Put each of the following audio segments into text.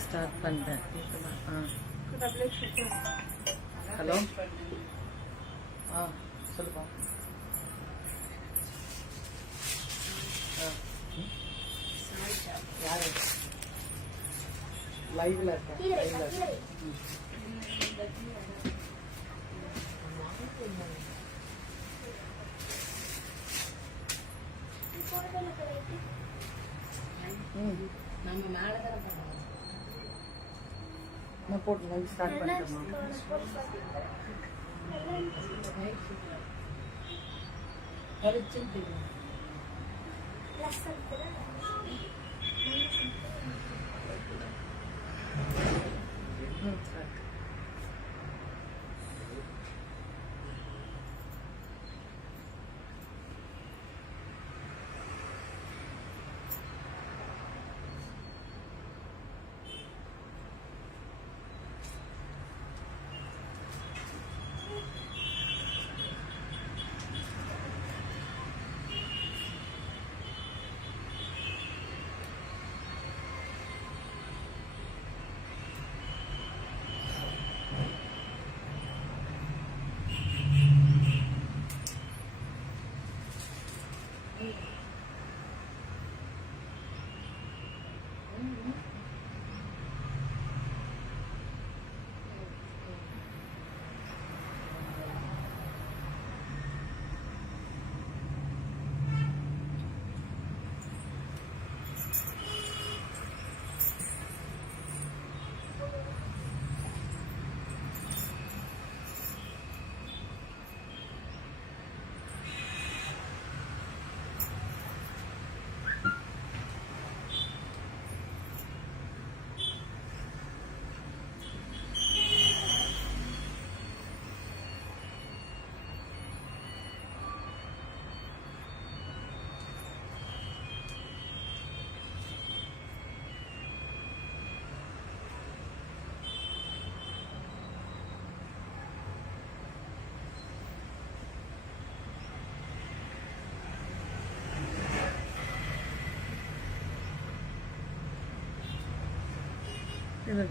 Start பண்ணிட்டேன். Hello, சொல்லுப்பா. யாரு லைவ்ல இருக்கா? நம்ம மேலதான் பண்ணுவோம். நான் போட்டு லைவ் ஸ்டார்ட் பண்ணிட்டேமா?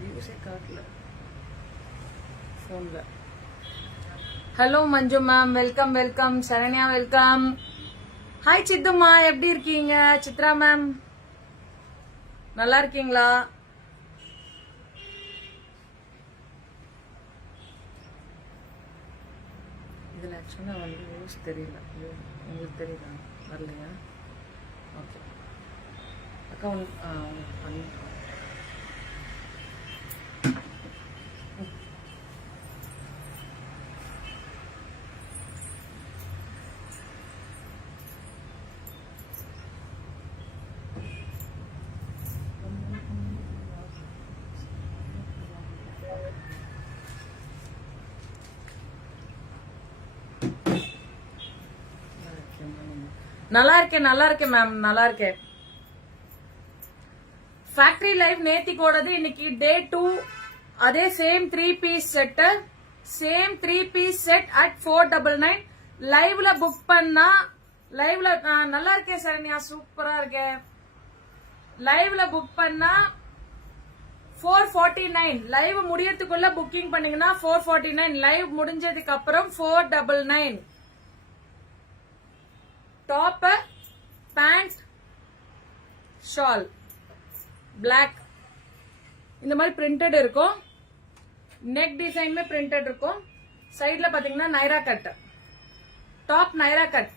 வியூஸே காட்டல போன்ல. Hello Manju ma'am, welcome welcome. Saranya welcome. Hi சித்துமா, எப்படி இருக்கீங்க? சித்ரா மேம் நல்லா இருக்கீங்களா? இதுல ஆக்சுவலா வந்து வியூஸ் தெரியல. உங்களுக்கு தெரியல? வரலையா? ஓகே அக்கௌண்ட் பண்ணி நல்லா இருக்கேன் மேம், நல்லா இருக்கேன். ஃபேக்டரி லைவ் நேத்திக்கோடது, இன்னைக்கு டே 2. அதே same 3 piece set, same 3 piece set at 499. லைவ்ல புக் பண்ணா, லைவ்ல நல்லா இருக்கேன் சரண்யா, சூப்பரா இருக்கேன். லைவ்ல புக் பண்ணா 449. லைவ் முடியறதுக்குள்ள புக்கிங் பண்ணீங்கன்னா 449. லைவ் முடிஞ்சதுக்கு அப்புறம் 499. டாப், பேண்ட், ஷால் பிளாக் இந்த மாதிரி பிரிண்டட் இருக்கும். நெக் டிசைனுமே பிரிண்டட் இருக்கும். சைட்ல பாத்தீங்கன்னா Naira cut, top Naira cut.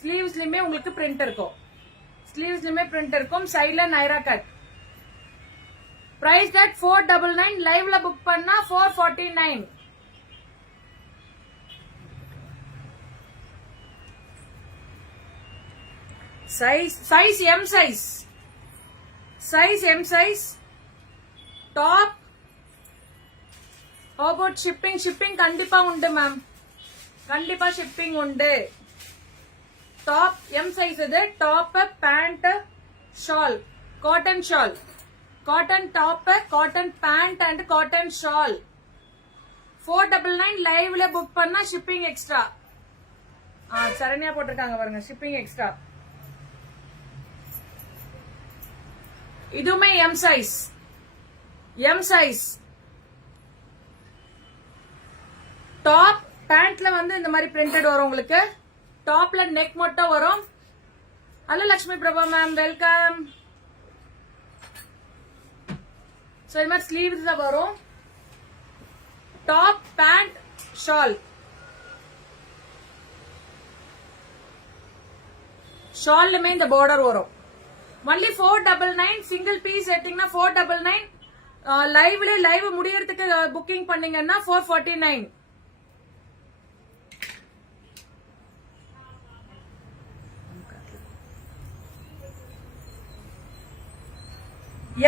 ஸ்லீவ்ஸ்லயுமே உங்களுக்கு பிரிண்ட் இருக்கும். ஸ்லீவ்ஸ்லயுமே பிரிண்ட் இருக்கும். சைட்ல நைரா கட். Price that 499. லைவ்ல புக் பண்ணா 449. size M size, size M size. Top. How about shipping? Shipping கண்டிப்பா உண்டு மேம், கண்டிப்பா ஷிப்பிங் உண்டு. டாப் M size இது. Top, pant, shawl, cotton shawl, cotton top, cotton pant and cotton shawl. 499. லைவ்ல book பண்ணா shipping extra. Saranya போட்டிருக்காங்க பாருங்க, shipping extra. இதுவுமே M size. M size. Top பேண்ட்ல வந்து இந்த மாதிரி பிரிண்டட் வரும் உங்களுக்கு. டாப்ல நெக் மட்டும் வரும். Hello Lakshmi Prabha ma'am, welcome. So இந்த மாதிரி ஸ்லீவ்ஸ் தான் வரும். Top pant shawl. ஷால்லுமே இந்த பார்டர் வரும். ஒன்லி 499. சிங்கிள் பீஸ் எடுத்தீங்கன்னா 499. லைவ் முடியறதுக்கு புக்கிங் பண்ணீங்கன்னா 449.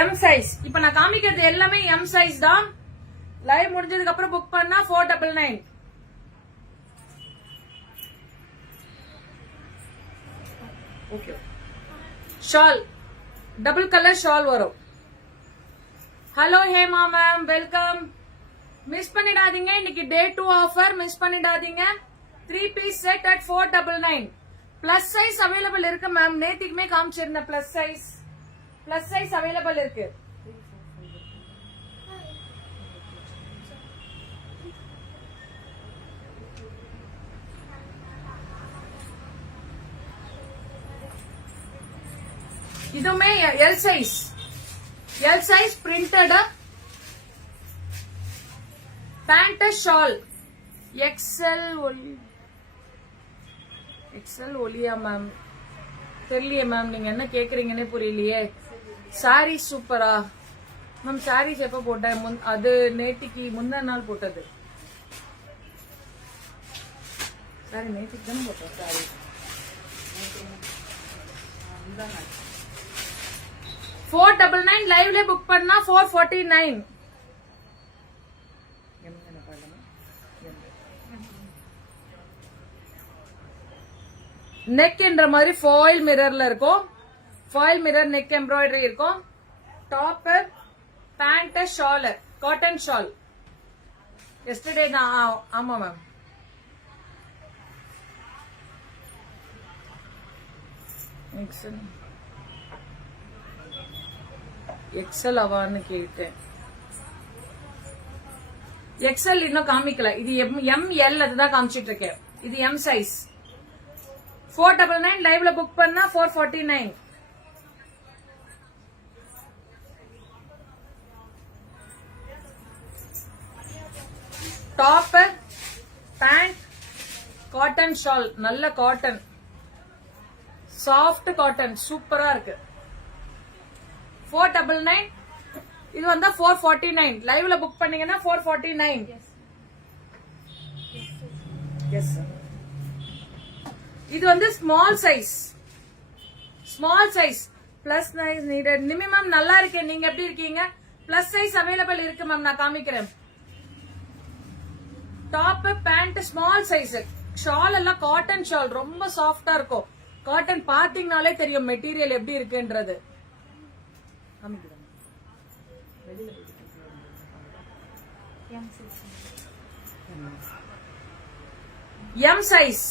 M size. இப்ப நான் காமிக்கிறது எல்லாமே எம் சைஸ் தான். லைவ் முடிஞ்சதுக்கு அப்புறம் புக் பண்ணா 499. Okay. Shawl double colour shawl வரும். Hello Hema ma'am, welcome. Miss பண்ணிடாதீங்க, இன்னைக்கு டே 2 ஆஃபர் மிஸ் பண்ணிடாதீங்க. 3 piece set at 499. Plus size available இருக்கு மேம். நேத்திக்குமே காமிச்சிருந்தேன் plus size. Plus size available இருக்கு. இதுமே L size. L size printed pant shawl. XL ஒலியா மேம்? தெரியலையே மேம், நீங்க என்ன கேக்குறீங்கன்னே புரியலையே. சாரி சூப்பரா மேம். சாரீஸ் எப்ப போட்டேன்? அது நேத்திக்கு முந்தா நாள் போட்டது. சாரி நேத்திக்கு தானே போட்டேன். சாரி 499. லைவ்ல புக் பண்ணா 449. நெக் என்ற மாதிரி ஃபாயில் மிரர்ல இருக்கும். ஃபாயில் மிரர் நெக் எம்ப்ராய்டரி இருக்கும். Top pant shawl cotton shawl. Yesterday தான். ஆமா மேம். எக்ஸல் அவான்னு கேட்டேன். எக்ஸல் இன்னும் காமிக்கல. இது எம்எல் அதுதான் காமிச்சிட்டு இருக்கேன். இது எம் சைஸ். 499. லைவ்ல புக் பண்ணா 449. Top pant cotton shawl. நல்ல காட்டன், சாஃப்ட் காட்டன், சூப்பரா இருக்கு. 499. இது வந்தா 449. லைவ்ல புக் பண்ணீங்கன்னா 449. Yes sir. இது வந்து small size. Small size plus size needed. நிமி மேம் நல்லா இருக்கேன், நீங்க எப்படி இருக்கீங்க? பிளஸ் சைஸ் அவைலபிள் இருக்கு மேம், நான் காமிக்கிறேன். Top pant small size. Shawl எல்லாம் காட்டன் ஷால், ரொம்ப சாஃப்டா இருக்கும். காட்டன் பாத்தீங்கனாலே தெரியும் மெட்டீரியல் எப்படி இருக்குன்றது. M size.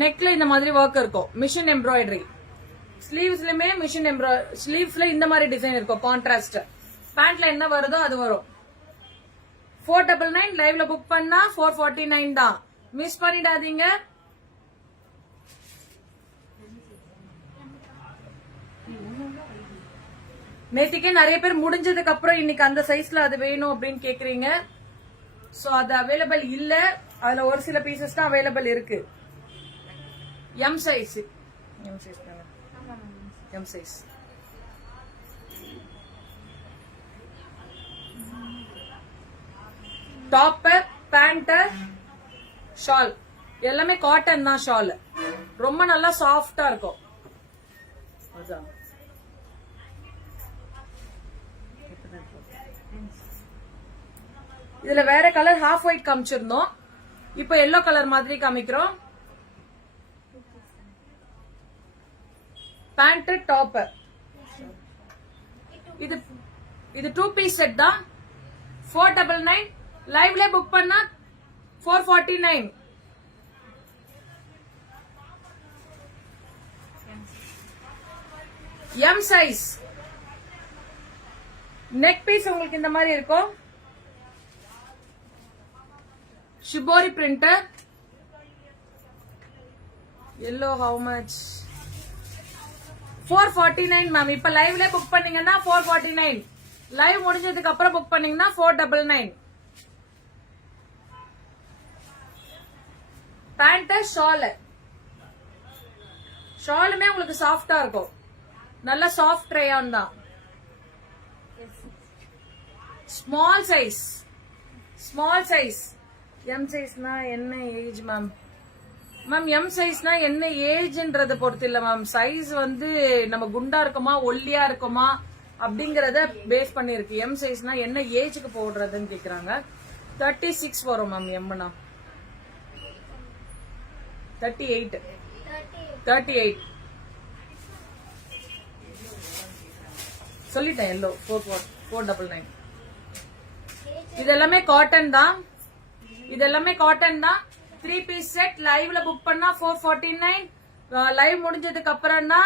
நெக்ல இந்த மாதிரி ஒர்க் இருக்கும். Machine embroidery. ஸ்லீவ்ஸ்லயுமே மிஷின் எம்ப்ராய்டரி. ஸ்லீவ்ஸ்ல இந்த மாதிரி டிசைன் இருக்கும். கான்ட்ராஸ்ட். பேண்ட்ல என்ன வருதோ அது வரும். 499. லைவ்ல புக் பண்ணா 449 தான். மிஸ் பண்ணிடாதீங்க. நேத்திக்கே நிறைய பேர் முடிஞ்சதுக்கு அப்புறம் இன்னைக்கு அந்த சைஸ்ல அது வேணும் அப்படின்னு கேக்குறீங்க. சோ அது அவைலபிள் இல்ல. அதுல ஒரு சில பீசஸ் தான் அவைலபிள் இருக்கு. M size. M size. Top pant shawl எல்லாமே காட்டன் தான். ஷால் ரொம்ப நல்லா சாஃப்டா இருக்கும். இதுல வேற கலர் ஹாஃப் ஒயிட் காமிச்சிருந்தோம். இப்ப எல்லோ கலர் மாதிரி காமிக்கிறோம். Pant top. இது 2 பீஸ் செட் தான். 499. லைவ்ல புக் பண்ணா 449. M size. நெக் பீஸ் உங்களுக்கு இந்த மாதிரி இருக்கும். Shibori printer. yellow how much? 449 ma'am. இப்ப லைவ்ல புக் பண்ணீங்கன்னா 449. லைவ் முடிஞ்சதுக்கு அப்புறம் புக் பண்ணீங்கன்னா 499. Pant shawl. ஷாலுமே உங்களுக்கு சாஃப்டா இருக்கும். நல்ல சாஃப்ட் ரேயான் தான். Small size. Small size. M சைஸ்னா என்ன ஏஜ் மேம்? மேம் எம் சைஸ்னா என்ன ஏஜ்ன்றத பொறுத்து இல்ல மேம். சைஸ் வந்து நம்ம குண்டா இருக்குமா ஒல்லியா இருக்குமா அப்படிங்கறத பேஸ் பண்ணிருக்கு. எம் சைஸ்னா என்ன ஏஜுக்கு போடுறதுன்னு கேக்குறாங்க. 36 வரும் மேம். எம்னா 38 சொல்லிட்டேன். எல்லோ 499. இதெல்லாமே காட்டன் தான். இதெல்லாமே காட்டன் தான். 3 பீஸ் செட் லைவ்ல புக் பண்ணா 449. லைவ் முடிஞ்சதுக்கு அப்புறம்னா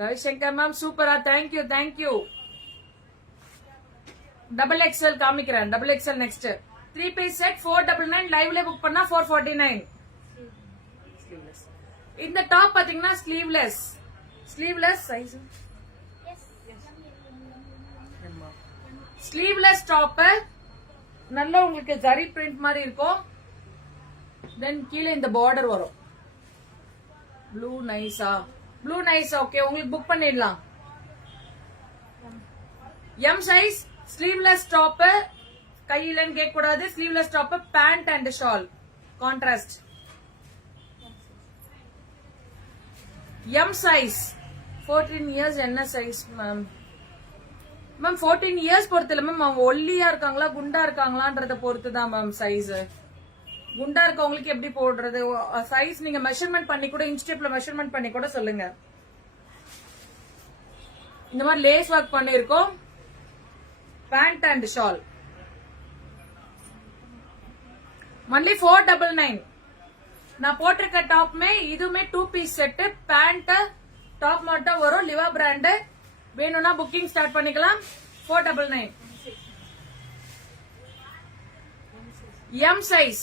ரவிசங்கர் மேம் சூப்பரா. Thank you thank you. டபுள் எக்ஸ்எல் காமிக்கிறேன். Double XL next. 3 piece set 499. லைவ்ல புக் பண்ணா 449. இந்த டாப் பாத்தீங்கன்னா sleeveless. Sleeveless size sleeveless top. நல்லா உங்களுக்கு ஜரி பிரிண்ட் மாதிரி இருக்கும். தென் கீழே இந்த பார்டர் வரும். ப்ளூ நைஸா? Blue nice. ஓகே, உங்களுக்கு புக் பண்ணிடலாம். M size sleeveless top. கையிலன்னு கேட்க கூடாது. Sleeveless top pant and shawl contrast. M size 14 years. என்ன சைஸ் மேம்? மேம் 14 இயர்ஸ் பொறுத்து இல்ல மேம். அவங்க ஒல்லியா இருக்காங்களா குண்டா இருக்காங்களான்றத பொறுத்து தான் மேம் சைஸ். குண்டா இருக்கவங்களுக்கு எப்படி போடுறது சைஸ் நீங்க மெஷர்மெண்ட் பண்ணி கூட இன்ச் டேப்ல மெஷர்மெண்ட் பண்ணி கூட சொல்லுங்க. இந்த மாதிரி லேஸ் ஒர்க் பண்ணிருக்கோம். பேண்ட் அண்ட் ஷால் மன்லி 499. நான் போட்டிருக்க டாப்மே இதுவுமே 2 பீஸ் செட். பேண்ட் டாப் மட்டும் வரும். லிவா பிராண்ட். வேணும்னா புக்கிங் ஸ்டார்ட் பண்ணிக்கலாம். 499. M size.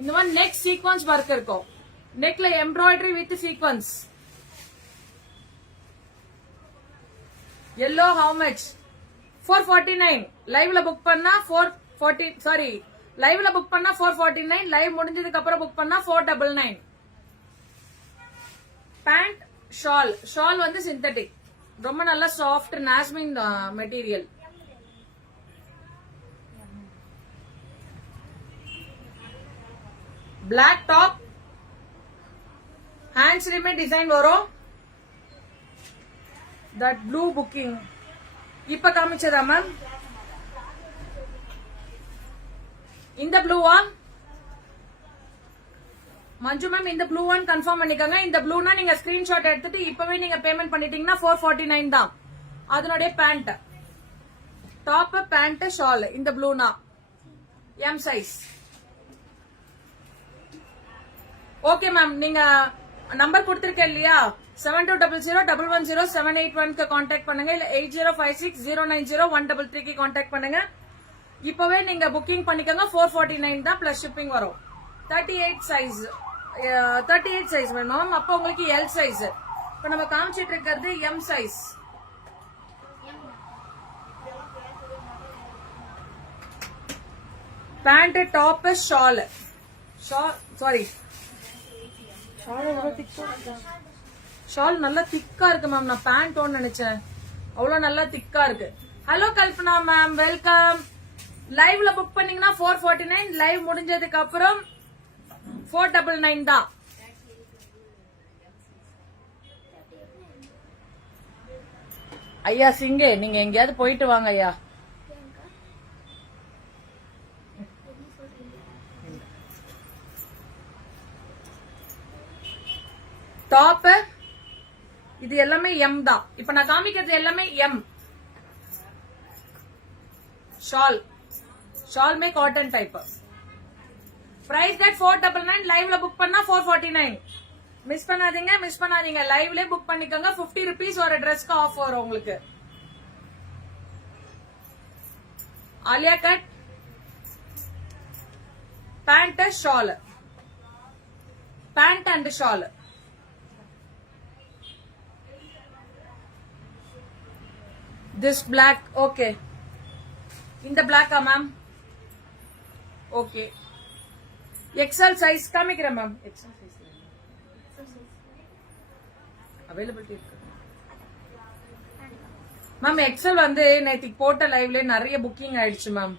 இந்த மாதிரி நெக் சீக்வன்ஸ் ஒர்க் இருக்கும். நெக்ல embroidery with sequins. yellow how much? 449. லைவ்ல புக் பண்ணா 440. சாரி, லைவ்ல புக் பண்ணா 449. லைவ் முடிஞ்சதுக்கு அப்புறம் புக் பண்ணா 499. Pant shawl. ஷால் வந்து சிந்தட்டிக். ரொம்ப நல்ல சாஃப்ட் நாஸ்மின் மெட்டீரியல். Black top. ஹேண்ட்ஸ்லயுமே டிசைன் வரும். தட் ப்ளூ புக்கிங் இப்ப காமிச்சதா மேம்? இந்த ப்ளூவா மஞ்சு மேம்? இந்த ப்ளூ ஒன் கன்ஃபார்ம் பண்ணிக்கோங்க. இந்த ப்ளூனா நீங்க ஸ்கிரீன்ஷாட் எடுத்துட்டு இப்பவே நீங்க பேமெண்ட் பண்ணிட்டீங்கன்னா 449 தான். அதனுடைய பேண்ட் டாப் பேண்ட் ஷால். இந்த ப்ளூனா எம் சைஸ். ஓகே மேம், நீங்க நம்பர் கொடுத்திருக்கேன் இல்லையா? 7200110781 கான்டாக்ட் பண்ணுங்க. இல்ல 8056090133 கான்டாக்ட் பண்ணுங்க. இப்பவே நீங்க புக்கிங் பண்ணிக்கோங்க. 449 தான் பிளஸ் ஷிப்பிங் வரும். 38 சைஸ். 38 சைஸ் வேணும். அப்ப உங்களுக்கு எல் சைஸ். இப்ப நம்ம காமிச்சிட்டு இருக்கிறது M size. Pant top shawl. Sorry, shawl நல்லா திக்கா இருக்கு மேம். நான் பேண்ட் ஒன்னு நினைச்சேன். அவ்வளவு நல்லா திக்கா இருக்கு. Hello Kalpana ma'am, welcome. லைவ்ல புக் பண்ணீங்கன்னா 449. லைவ் முடிஞ்சதுக்கு அப்புறம் 499 தான். ஐயா சிங்கே, நீங்க எங்கேயாவது போயிட்டு வாங்க ஐயா. டாப் இது எல்லாமே எம் தான். இப்ப நான் காமிக்கிறது எல்லாமே எம். ஷால். ஷால்மே காட்டன் டைப். Price that 499. லைவ்ல புக் பண்ணா 449. மிஸ் பண்ணாதீங்க. லைவ்ல புக் பண்ணிக்கோங்க. 50 rupees ஒரு ட்ரெஸ்க்கு ஆஃப் வரும் உங்களுக்கு. Alia cut pant shawl, pant and shawl. This black, okay. இந்த பிளாக்கா மேம்? ஓகே. எக்ஸல் சைஸ் காமிக்கிறேன் மேம். எக்ஸல் சைஸ் அவைலபிலிட்டி இருக்கு மேம். எக்ஸல் வந்து நேற்றுக்கு போட்ட லைவ்ல நிறைய புக்கிங் ஆயிடுச்சு மேம்.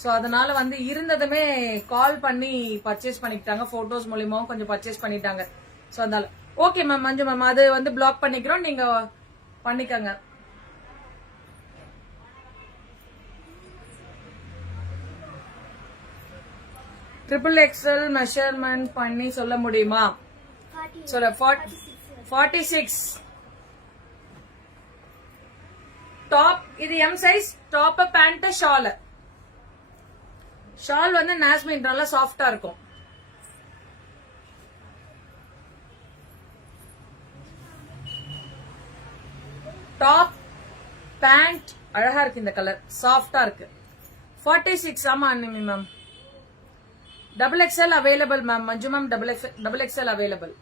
ஸோ அதனால வந்து இருந்ததுமே கால் பண்ணி பர்ச்சேஸ் பண்ணிக்கிட்டாங்க. போட்டோஸ் மூலியமாவும் கொஞ்சம் பர்ச்சேஸ் பண்ணிட்டாங்க. ஸோ அதனால ஓகே மேம். மஞ்சு மேம் அது வந்து பிளாக் பண்ணிக்கிறோம், நீங்க பண்ணிக்கங்க. ட்ரிபிள் எக்ஸ்எல் மெஷர்மெண்ட் பண்ணி சொல்ல முடியுமா? சொல்ல 46 டாப். இது M size. Top pant shawl. Shawl வந்து நாஸ்மின் நல்லா சாஃப்டா இருக்கும். டாப் பேண்ட் அழகா இருக்கு. இந்த கலர் சாஃப்டா இருக்கு. 46 ஆமா அன்னிமி ma'am. Double XL available ma'am. Manju ma'am double XL available.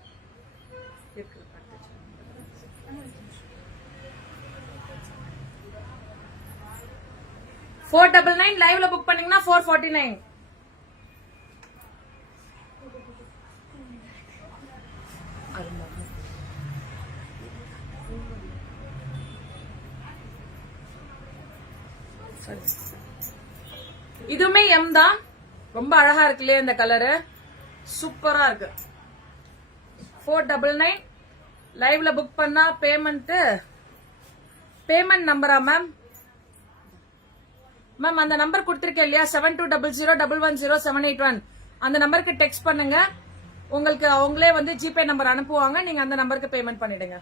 499 லைவ்ல புக் பண்ணீங்கன்னா 449. இதுவுமே எம் தான். ரொம்ப அழகா இருக்கு இல்லையா இந்த கலரு? சூப்பரா இருக்கு. 499 லைவ்ல புக் பண்ணா பேமெண்ட் நம்பரா மேம்? மேம் அந்த நம்பர் கொடுத்திருக்கேன் இல்லையா, 7200110781, அந்த நம்பருக்கு டெக்ஸ்ட் பண்ணுங்க. உங்களுக்கு அவங்களே வந்து ஜிபே நம்பர் அனுப்புவாங்க. நீங்க அந்த நம்பருக்கு பேமெண்ட் பண்ணிடுங்க.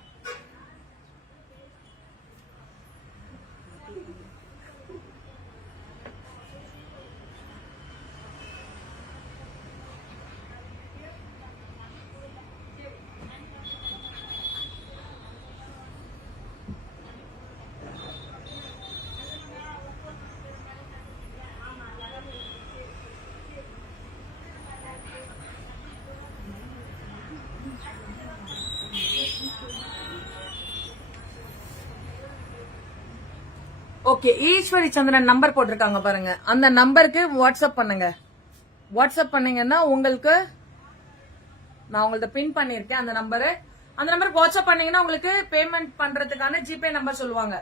ஓகே, ஈஸ்வரி சந்திரன் நம்பர் போட்டிருக்காங்க பாருங்க. அந்த நம்பருக்கு வாட்ஸ்அப் பண்ணுங்க. வாட்ஸ்அப் பண்ணீங்கன்னா உங்களுக்கு நான் உங்கள்ட்ட பின் பண்ணிருக்கேன் அந்த நம்பருக்கு வாட்ஸ்அப் பண்ணீங்கன்னா உங்களுக்கு பேமெண்ட் பண்றதுக்கான ஜிபே நம்பர் சொல்லுவாங்க.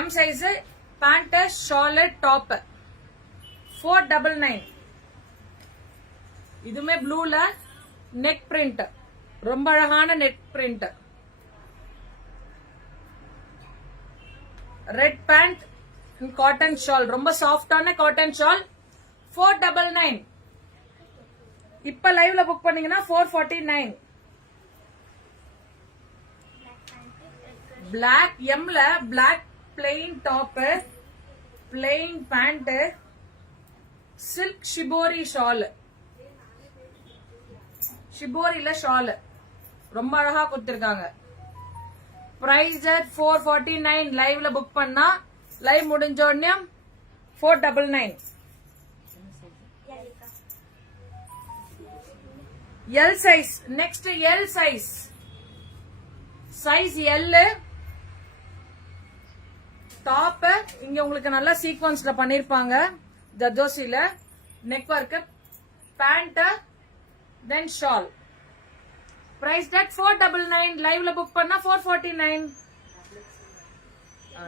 M size pant shawl top 499. இதுமே ப்ளூல நெக் பிரிண்ட், ரொம்ப அழகான neck print. Red pant cotton shawl, ரொம்ப சாஃப்டான காட்டன் ஷால் 499. இப்ப லைவ்ல புக் பண்ணீங்கன்னா 449. பிளாக் எம்ல black plain top, plain pant, silk shibori shawl. ஷிபோரியில ஷால் ரொம்ப அழகா கொடுத்திருக்காங்க. பிரைஸ் 449. லைவ்ல புக் பண்ணா லைவ் முடிஞ்ச உடனே 499. L size. Next L size. Size L top. இங்க உங்களுக்கு நல்லா சீக்வன்ஸ்ல பண்ணிருப்பாங்க ஜர்தோசில. Neck work, pant, then shawl. Price that 499. லைவ்ல புக் பண்ணா 449.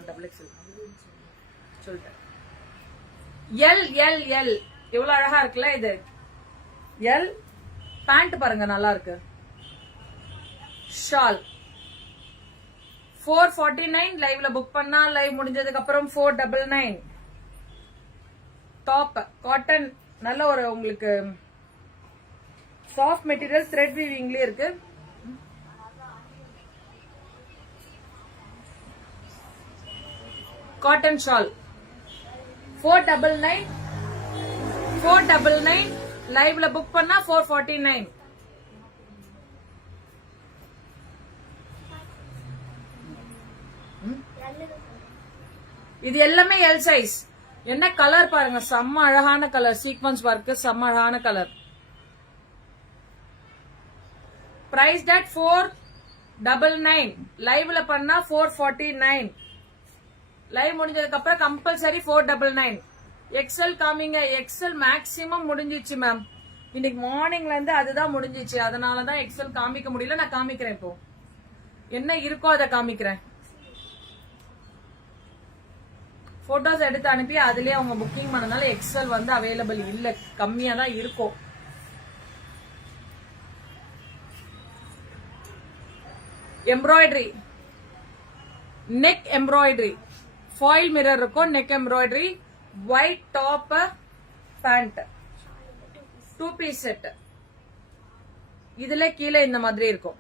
டபுள் எக்ஸ்எல் சொல்லிட்டேன். எல் எல் எல் எவ்வளவு அழகா இருக்குல்ல இது. எல் பேண்ட் பாருங்க நல்லா இருக்கு. ஷால் 449. லைவ்ல புக் பண்ணா லைவ் முடிஞ்சதுக்கு அப்புறம் 499. டாப் காட்டன், நல்ல ஒரு உங்களுக்கு சாஃப்ட் மெட்டீரியல், த்ரெட் வீவிங்லயே இருக்கு. Cotton shawl 499. 499. லைவ்ல புக் பண்ணா 449. இது எல்லாமே எல் சைஸ். என்ன கலர் பாருங்க, செம்ம அழகான கலர், சீக்வன்ஸ் ஒர்க், செம்ம அழகான கலர். Price that 499. லைவ்ல பண்ணா 449. லைவ் முடிஞ்சதுக்கு அப்புறம் கம்பல்சரி 499. எக்ஸல் காமிங்க. எக்ஸல் மேக்சிமம் முடிஞ்சிச்சு மேம். இன்னைக்கு மார்னிங்ல இருந்து அதுதான் முடிஞ்சிச்சு. அதனாலதான் எக்ஸல் காமிக்க முடியல. நான் காமிக்கிறேன். இப்போ என்ன இருக்கோ அதை காமிக்கிறேன். போட்டோஸ் எடுத்து அனுப்பி அதுலயே அவங்க புக்கிங் பண்ணனால எக்ஸல் வந்து அவைலபிள் இல்ல, கம்மியா தான் இருக்கும். Embroidery, neck embroidery, foil mirror இருக்கும், neck embroidery, white top, pant, 2 piece set. இதுல கீழே இந்த மாதிரி இருக்கும்.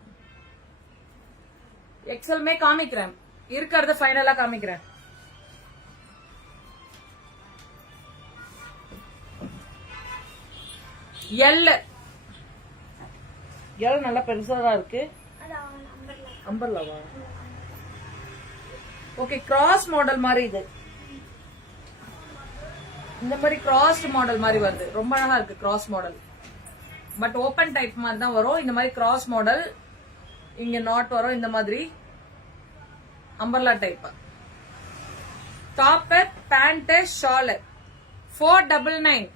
எக்ஸல்மே காமிக்கிறேன், இருக்கிறத ஃபைனலா காமிக்கிறேன். எல் நல்லா பெருசா தான் இருக்கு. அம்பர்லாவா? ஓகே, கிராஸ் மாடல் மாதிரி இது. இந்த மாதிரி கிராஸ் மாடல் மாதிரி வருது. ரொம்ப அழகா இருக்கு cross model. But open type மாதிரி தான் வரும். இந்த மாதிரி கிராஸ் மாடல், இங்க நாட் வரும். இந்த மாதிரி umbrella type. Top, pant, shawl 499.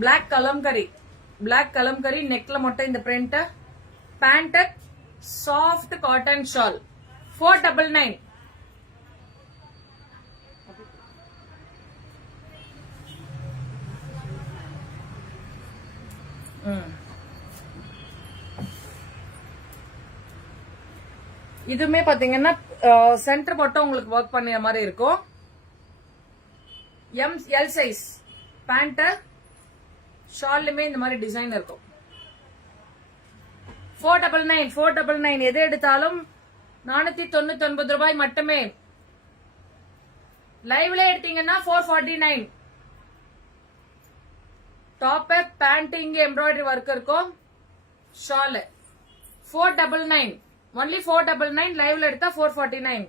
Black kalamkari, black kalamkari, நெக்ல மட்டும் இந்த print. Pant, soft cotton shawl 499. இதுமே பாத்தீங்கன்னா சென்டர் மட்டும் உங்களுக்கு ஒர்க் பண்ண மாதிரி இருக்கும். எல் சைஸ் பேண்ட், ஷால்லுமே இந்த மாதிரி டிசைன் இருக்கும். 499. 499 எது எடுத்தாலும் 499 ரூபாய் மட்டுமே. லைவ்ல எடுத்தீங்கன்னா 449. டாப், பேண்ட், இங்க எம்ப்ராய்டரி ஒர்க் இருக்கும், ஷால் 499. ஒன்லி 499. லைவ்ல எடுத்தா 449.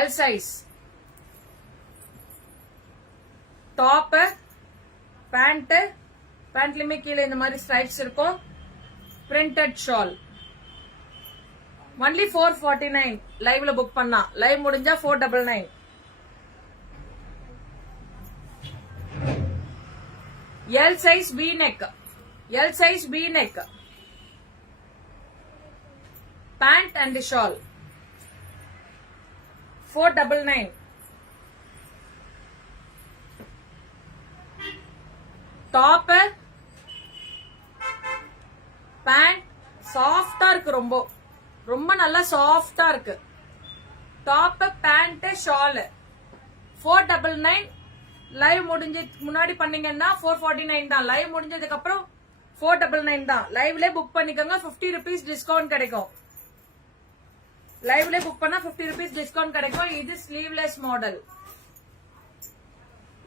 எல் சைஸ் டாப், பேண்ட், பேண்ட்லயுமே கீழே இந்த மாதிரி ஸ்ட்ரைப்ஸ் இருக்கும், பிரிண்டட் ஷால் ஒன்லி 449. லைவ்ல புக் பண்ணா. லைவ் முடிஞ்சா 499. L size V neck, L size V neck, pant and shawl 499. Top, pant சாஃப்டா இருக்கு, ரொம்ப ரொம்ப நல்லா சாஃப்டா இருக்கு. Top, pant, shawl 499. லைவ் முடிஞ்ச முன்னாடி பண்ணீங்கன்னா 449 தான். லைவ் முடிஞ்சதுக்கு அப்புறம் 499 தான். லைவ்ல புக் பண்ணிக்கோங்க, 50 rupees டிஸ்கவுண்ட் கிடைக்கும். லைவ்ல புக் பண்ணா 50 rupees டிஸ்கவுண்ட் கிடைக்கும். இது ஸ்லீவ்லெஸ் மாடல்.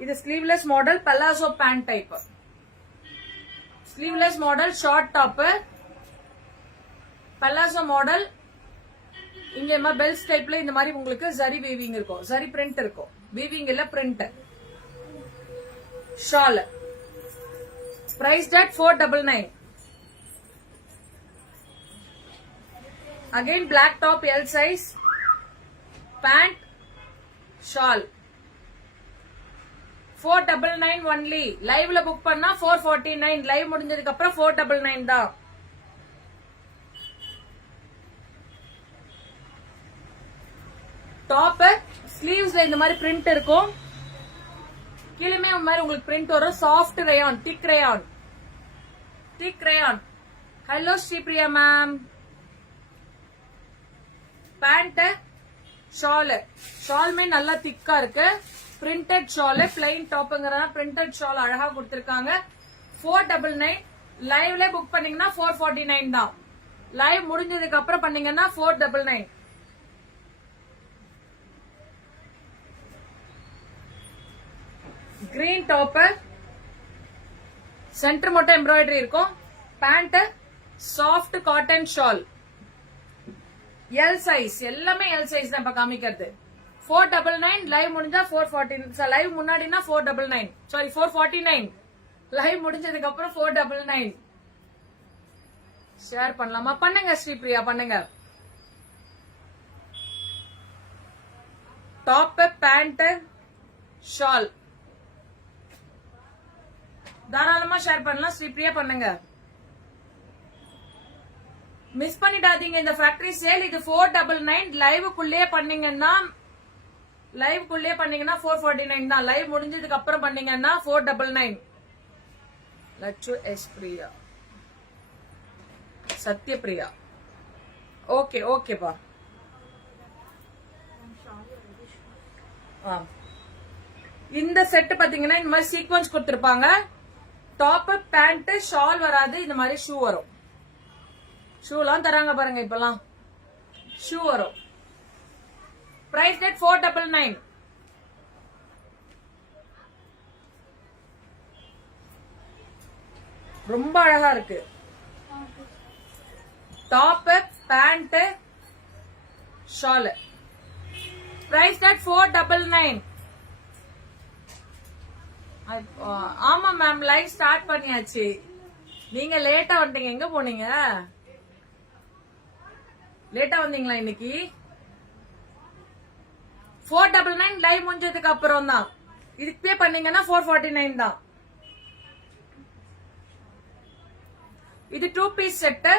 இது sleeveless model, palazzo pant type. Sleeveless model, short top, palazzo model. இங்க பெல்ஸ் டைப்ல இந்த மாதிரி உங்களுக்கு ஜரி வீவிங் இருக்கும், ஜரி பிரிண்ட் இருக்கும். வீவிங் இல்ல, print. Shawl price that 499. Again black top, L size, pant, shawl 499 only. லைவ்ல புக் பண்ணா 449. லைவ் முடிஞ்சதுக்கு அப்புறம் 499 தான். டாப், ஸ்லீவ்ஸ்ல இந்த மாதிரி பிரிண்ட் இருக்கும், கீழே மாதிரி உங்களுக்கு பிரிண்ட் வரும். Soft rayon, thick rayon, thick rayon. Hello Sripriya ma'am. Pant, shawl, ஷால்மே நல்லா திக்கா இருக்கு. பிரிண்டட் ஷால், பிளைன் டாப்ங்கறத பிரிண்டட் ஷால் அழகா கொடுத்திருக்காங்க. 499. லைவ்ல புக் பண்ணீங்கன்னா 449 தான். லைவ் முடிஞ்சதுக்கு அப்புறம் பண்ணீங்கன்னா 499. கிரீன் டாப், சென்டர் மட்டும் எம்ப்ராய்டரி இருக்கும். Pant soft cotton shawl. L size, எல்லாமே எல் சைஸ் தான் இப்ப காமிக்கிறது. 499. லைவ் முடிஞ்சா 440. லைவ் முன்னாடினா 499. சாரி 449. லைவ் முடிஞ்சதுக்கு அப்புறம் 499. ஷேர் பண்ணலாமா? பண்ணுங்க ஸ்ரீபிரியா, பண்ணுங்க. டாப் பேண்ட் ஷால் தாராளமா ஷேர் பண்ணலாம். ஸ்ரீபிரியா பண்ணுங்க. மிஸ் பண்ணிடாதீங்க இந்த ஃபேக்டரி சேல். இது 499. லைவுக்குள்ளே பண்ணீங்கன்னா 449 தான். லைவ் முடிஞ்சதுக்கு அப்புறம் பண்ணீங்கன்னா 499. லட்சு எஸ் பிரியா, சத்யபிரியா. ஓகே ஓகேப்பா. இந்த செட் பாத்தீங்கன்னா இந்த மாதிரி சீக்வன்ஸ் கொடுத்திருப்பாங்க. டாப் பேண்ட் ஷால் வராது, இந்த மாதிரி ஷூ வரும். ஷூலாம் தராங்க பாருங்க, இப்பெல்லாம் ஷூ வரும். Price that 499. ரொம்ப அழகா இருக்கு. Top pant shawl. Price that 499. ஆமா மேம், லைவ் ஸ்டார்ட் பண்ணியாச்சு. நீங்க லேட்டா வந்துட்டீங்க. எங்க போனீங்க? லேட்டா வந்தீங்களா இன்னைக்கு? 499 லைவ் முடிஞ்சதுக்கு அப்புறம் தான். இதுக்கு பே பண்ணீங்கன்னா 449 தான். இது 2 piece set.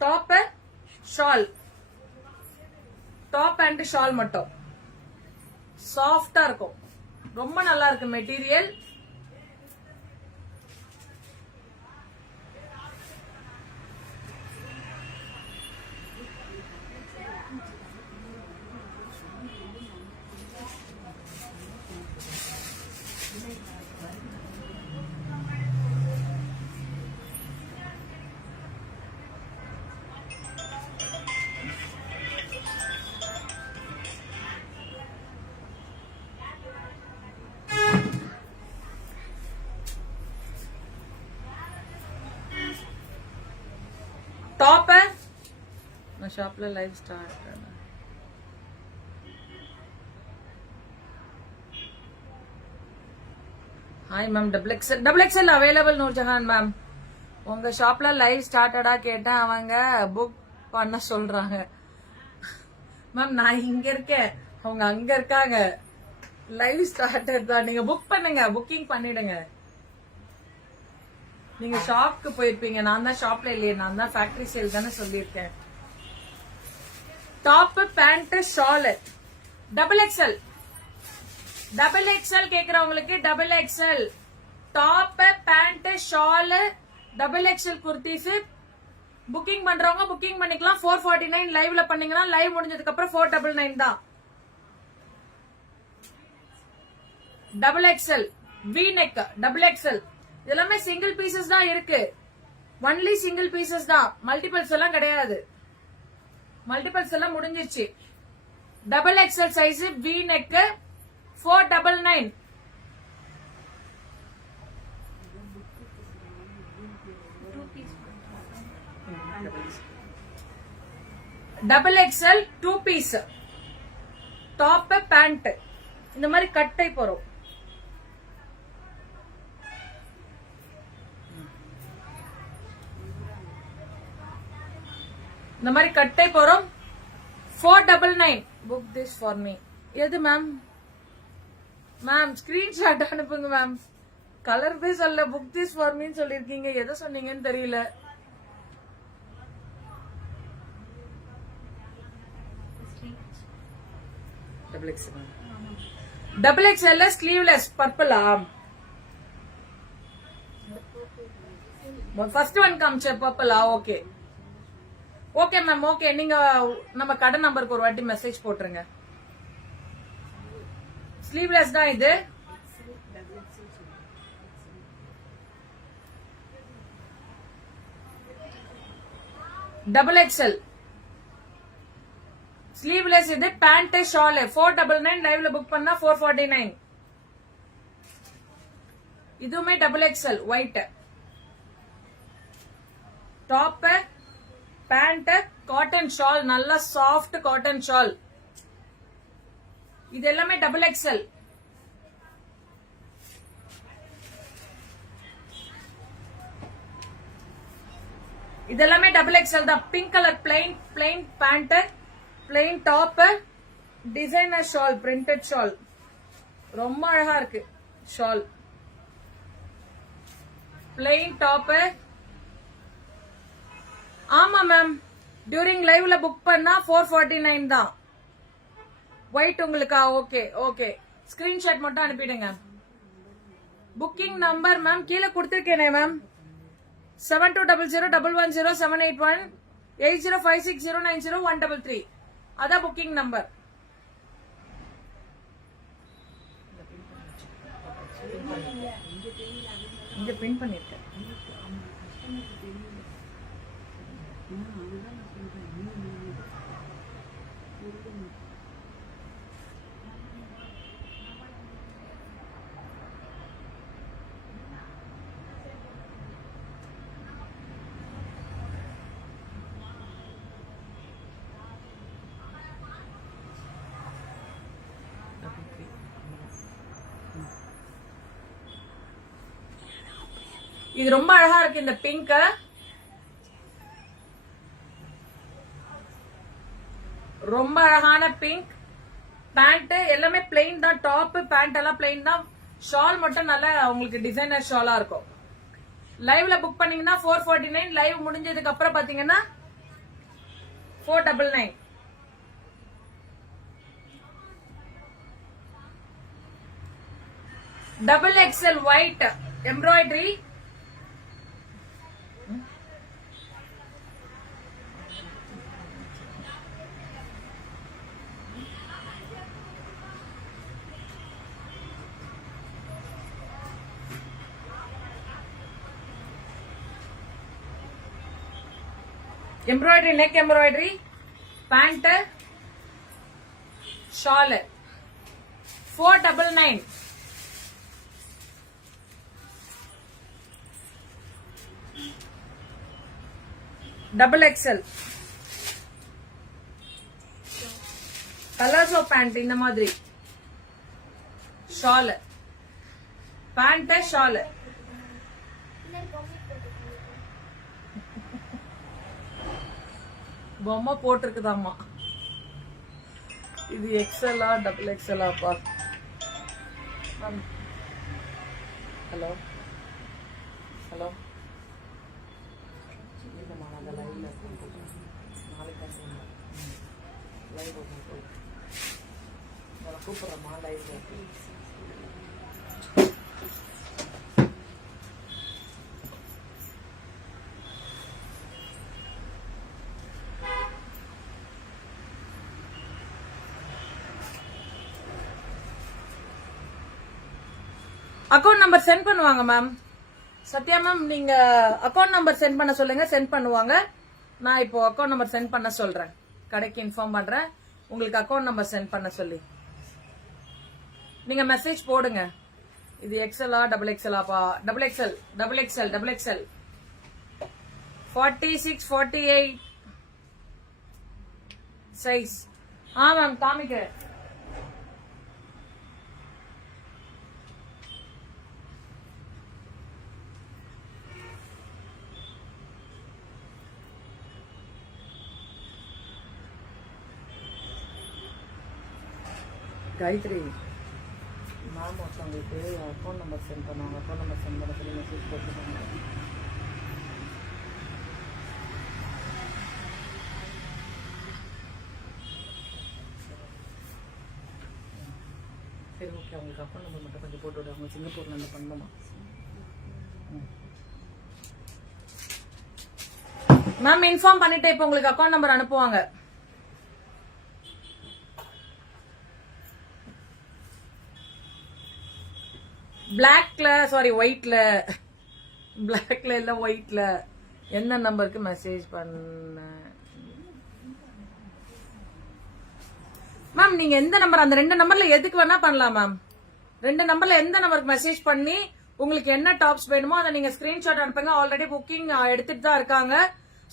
Top shawl, top and shawl மட்டும். சாஃப்டா இருக்கும், ரொம்ப நல்லா இருக்கு மெட்டீரியல். டாப் நான் ஷாப்ல live start. Hi ma'am. Double XL available Noorjahan ma'am. உங்க ஷாப்ல லைவ் ஸ்டார்டடா கேட்டேன், அவங்க புக் பண்ண சொல்றாங்க. மேம் நான் இங்க இருக்கேன், அவங்க அங்க இருக்காங்க. லைவ் ஸ்டார்டட் தான். நீங்க புக் பண்ணுங்க, புக்கிங் பண்ணிடுங்க. நீங்க ஷாப்க்கு போயிருப்பீங்க, நான் தான் ஷாப்ல இல்லையே, நான் தான் ஃபேக்டரி சேல் தானே சொல்லியிருக்கேன். Top pant shawl double XL. Double XL கேக்குறவங்களுக்கு double XL. Top pant shawl double XL kurtis. Booking பண்றவங்க புக்கிங் பண்ணிக்கலாம். 449 லைவ்ல பண்ணீங்கன்னா லைவ் முடிஞ்சதுக்கு அப்புறம் 499 தான். Double XL V neck double XL. இதெல்லாமே சிங்கிள் பீசஸ் தான் இருக்கு. ஒன்லி சிங்கிள் பீசஸ் தான், மல்டிபிள்ஸ் எல்லாம் கிடையாது. மல்டிபிள்ஸ் எல்லாம் முடிஞ்சிருச்சு. Double XL size V neck 499. Double XL 2 piece top pant. இந்த மாதிரி கட்டை போறோம். இந்த மாதிரி கட்டை போறோம். 499. Book this for me. எது மேம்? மேம் ஸ்கிரீன்ஷாட் அனுப்புங்க மேம். கலர் பே சொல்ல, புக் திஸ் ஃபார் மீன்னு சொல்லிருக்கீங்க. எதை சொன்னீங்கன்னு தெரியல. டபுள் எக்ஸ்எல் ஸ்லீவ்லெஸ் பர்பிளா? ஃபர்ஸ்ட் ஒன் காமிச்ச பர்பிளா? Okay okay ma'am, okay. நீங்க நம்ம கடை நம்பருக்கு ஒரு வாட்டி மெசேஜ் போட்டுருங்க. ஸ்லீவ்லெஸ் தான் இது. டபுள் எக்ஸ்எல் ஸ்லீவ்லெஸ் இது. Pant shawl 499. லைவ்ல புக் பண்ணா 449. இதுவுமே XXL white. Top pant cotton shawl, நல்ல சாஃப்ட் காட்டன் ஷால். இது எல்லாமே XXL. இதெல்லாமே XXL தான். Pink colour plain pant, plain top, designer shawl, printed shawl. ரொம்ப அழகா இருக்கு ஷால். Plain top. ஆமா மேம், டியூரிங் லைவ்ல புக் பண்ணா 449 தான். ஒயிட் உங்களுக்கா? ஓகே ஓகே, ஸ்கிரீன்ஷாட் மட்டும் அனுப்பிடுங்க. புக்கிங் நம்பர் மேம் கீழே கொடுத்திருக்கேனே மேம், 7200110781 8056090133. அதான் புக்கிங் நம்பர். இங்க பிரிண்ட் பண்ணிருக்கேன். இது ரொம்ப அழகா இருக்கு இந்த பிங்க். ரொம்ப அழகான பிங்க். பேண்ட் எல்லாமே பிளெயின் தான். டாப் பேண்ட் எல்லாம் பிளெயின் தான். ஷால் மட்டும் நல்ல உங்களுக்கு டிசைனர் ஷாலா இருக்கும். லைவ்ல புக் பண்ணீங்கன்னா 449. லைவ் முடிஞ்சதுக்கு அப்புறம் பாத்தீங்கன்னா 499. XXL white embroidery. Embroidery, neck embroidery, pant, shawl. 499. XXL colours of pant. இந்த மாதிரி ஷால், பேண்ட், ஷால். பொம்மை போட்டிருக்குதாமா. இது XL-ஆ XXL-ஆப்பா? ஹலோ ஹலோ, கூப்பிடுறமா லைவ். அக்கௌண்ட் நம்பர் சென்ட் பண்ணுவாங்க மேம். சத்யா மேம், நீங்க அக்கௌண்ட் நம்பர் சென்ட் பண்ண சொல்லுங்க, சென்ட் பண்ணுவாங்க. நான் இப்போ அக்கௌண்ட் நம்பர் சென்ட் பண்ண சொல்றேன். கடைக்கு இன்ஃபார்ம் பண்றேன் உங்களுக்கு அக்கௌண்ட் நம்பர் சென்ட் பண்ண சொல்லி. நீங்க மெசேஜ் போடுங்க. இது XL-ஆ XXL-ஆப்பா? XXL XXL XXL 46 48 size. Ma'am காமிக்கிறேன். காயத்ரி மேம் ஒருத்தவங்களுக்கு அக்கௌண்ட் நம்பர் சென்ட் பண்ணுவாங்க. அக்கௌண்ட் நம்பர் சென்ட் பண்ண சொல்லி மெசேஜ் போட்டுருக்காங்க. சரி ஓகே, அவங்களுக்கு அக்கௌண்ட் நம்பர் மட்டும் கொஞ்சம் போட்டு விடு. அவங்க சிங்கப்பூர்ல இருந்து பண்ணணுமா மேம்? இன்ஃபார்ம் பண்ணிட்டு இப்போ உங்களுக்கு அக்கௌண்ட் நம்பர் அனுப்புவாங்க. பிளாக்ல, சாரி ஒயிட்ல, பிளாக்ல இல்ல ஒயிட்ல. என்ன நம்பருக்கு மெசேஜ் பண்ண மேம்? நீங்க எந்த நம்பர், அந்த 2 நம்பர்ல எதுக்கு வேணா பண்ணலாம் மேம். 2 நம்பர்ல எந்த நம்பருக்கு மெசேஜ் பண்ணி உங்களுக்கு என்ன டாப்ஸ் வேணுமோ அதை நீங்க ஸ்கிரீன்ஷாட் அனுப்புங்க. ஆல்ரெடி புக்கிங் எடுத்துட்டு தான் இருக்காங்க.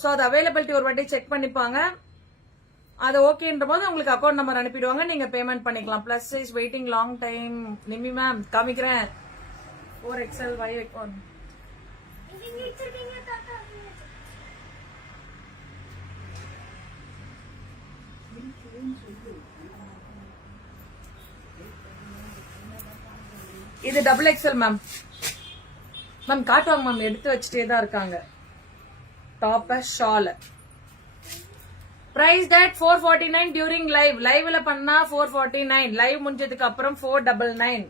சோ அது அவைலபிலிட்டி ஒரு வாட்டி செக் பண்ணிப்பாங்க. அது ஓகேன்ற போது உங்களுக்கு அக்கௌண்ட் நம்பர் அனுப்பிடுவாங்க, நீங்க பேமெண்ட் பண்ணிக்கலாம். Plus size waiting long time. நிமி மேம் காமிக்கிறேன். 4XL Y1. இது XXL மேம். மேம் காட்டுவாங்க மேம், எடுத்து வச்சுட்டே தான் இருக்காங்க. Top shawl price that 449 during live. லைவ்ல பண்ணா 449, லைவ் முடிஞ்சதுக்கு அப்புறம் 499.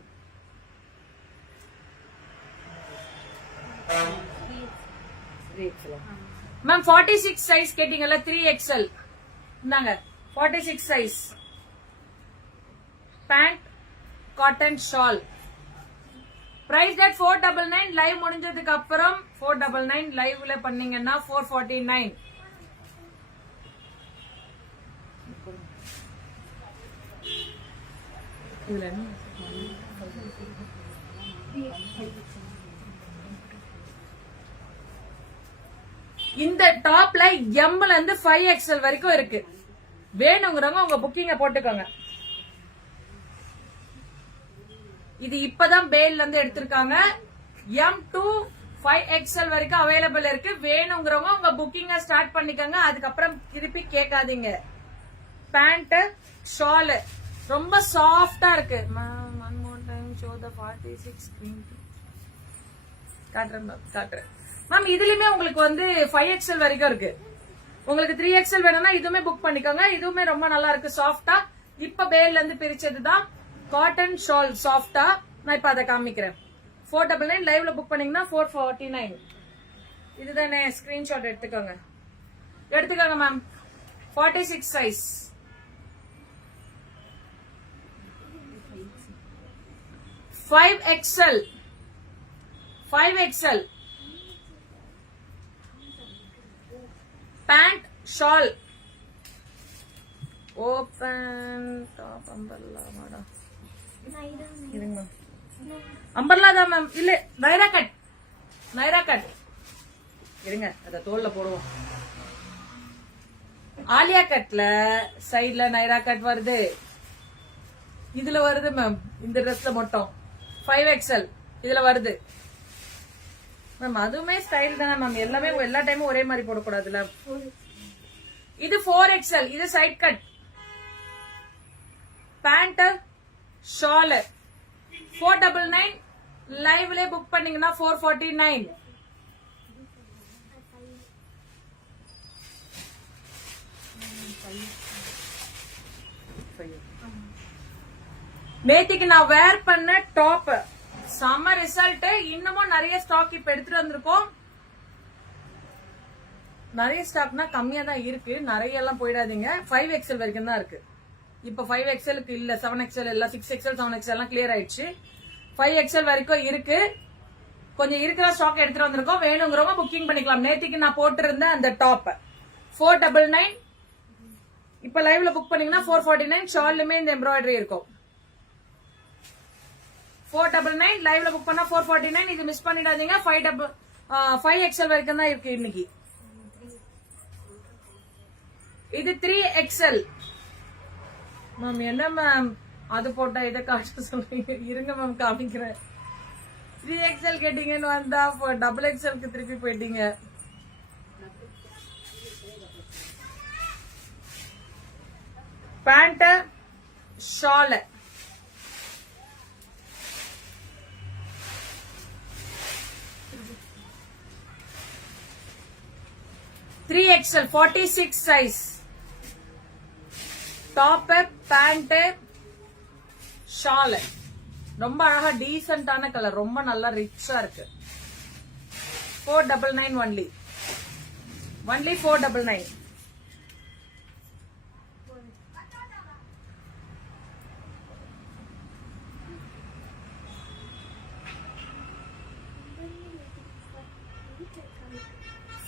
மேம் 46 சைஸ் கேட்டீங்கல்ல, 3XL இந்தாங்க. 46 size pant cotton shawl. Price that 499, live முடிஞ்சதுக்கு அப்புறம் 499, லைவ்ல பண்ணீங்கன்னா 449. இந்த டாப்ல எம்ல இருந்து 5XL வரைக்கும் இருக்கு. வேணுங்கிறவங்க உங்க புக்கிங்க போட்டுக்கோங்க. இது இப்பதான் பேல்ல இருந்து எடுத்திருக்காங்க. M to 5XL வரைக்கும் அவைலபிள் இருக்கு. வேணுங்கிறவங்க உங்க புக்கிங்க ஸ்டார்ட் பண்ணிக்கோங்க. அதுக்கப்புறம் திருப்பி கேட்காதீங்க. பேண்ட் ஷால் ரொம்ப சாஃப்டா இருக்கு. One more time show the 46 screen. காட்டுறேன் மேம். இதுலயுமே உங்களுக்கு வந்து 5XL வரைக்கும் இருக்கு. உங்களுக்கு 3XL வேணும்னா இதுவுமே புக் பண்ணிக்கோங்க. இதுவுமே ரொம்ப நல்லா இருக்கு, சாஃப்டா. இப்ப பேல்ல இருந்து பிரிச்சதுதான் காட்டன் ஷால் சாஃப்டா. நான் இப்ப அதை காமிக்கிறேன். 499, லைவ்ல புக் பண்ணீங்கன்னா 449. இதுதானே, ஸ்கிரீன்ஷாட் எடுத்துக்கோங்க ma'am. 46 size. 5XL pant shawl. Open top umbrella madam. இருங்க மேம், அம்பர்லா தான் மேம். இல்ல நைரா கட். இருங்க, அத தோல்ல போடுவோம். ஆலியா கட்ல சைடுல நைரா கட் வருது. இதுல வருது மேம். இந்த ட்ரெஸ்ல மட்டும் 5XL இதுல வருது மேம். அதுவுமே ஸ்டைல் தானே மேம். எல்லாமே எல்லா டைமும் ஒரே மாதிரி போடக்கூடாதுல. இது 4XL. இது சைட் கட் பேண்ட் ஷால். 499, லைவ்ல புக் பண்ணீங்கன்னா 449. நேத்திக்கு நான் வேர் பண்ண டாப் செம்ம ரிசல்ட். இன்னமும் நிறைய ஸ்டாக் இப்ப எடுத்துட்டு வந்திருக்கோம். நிறைய ஸ்டாக்னா கம்மியா தான் இருக்கு, நிறைய எல்லாம் போயிடாதீங்க. 5XL வரைக்கும் தான் இருக்கு. இப்ப 5XLக்கு இல்ல, 7XL எல்லாம் 6XL 7XL எல்லாம் கிளியர் ஆயிடுச்சு. 5XL வரைக்கும் இருக்கு. கொஞ்சம் இருக்கிற ஸ்டாக் எடுத்துட்டு வந்திருக்கோம். வேணுங்கிறவங்க புக்கிங் பண்ணிக்கலாம். நேத்திக்கு நான் போட்டிருந்த அந்த டாப் 499, இப்ப லைவ்ல புக் பண்ணீங்கன்னா 449. ஷாலுமே இந்த எம்ப்ராய்டரி இருக்கும். 499, லைவ்ல புக் பண்ணா 449. இது மிஸ் பண்ணிடாதீங்க. 5XL வரைக்கும் தான் இருக்கு இன்னைக்கு. இது 3XL மேம். என்ன மேம் அது போட்டா இதை காட்ட சொல்றீங்க? இருங்க மேம் காமிக்கிறேன். 3XL கேட்டீங்கன்னு வந்தா XXLக்கு திருப்பி போயிட்டீங்க. Pant shawl. XXL 46 size. Top pant shawl. ரொம்ப அழகா டீசென்டான கலர், ரொம்ப நல்லா ரிச்சா இருக்கு. 499 only 499.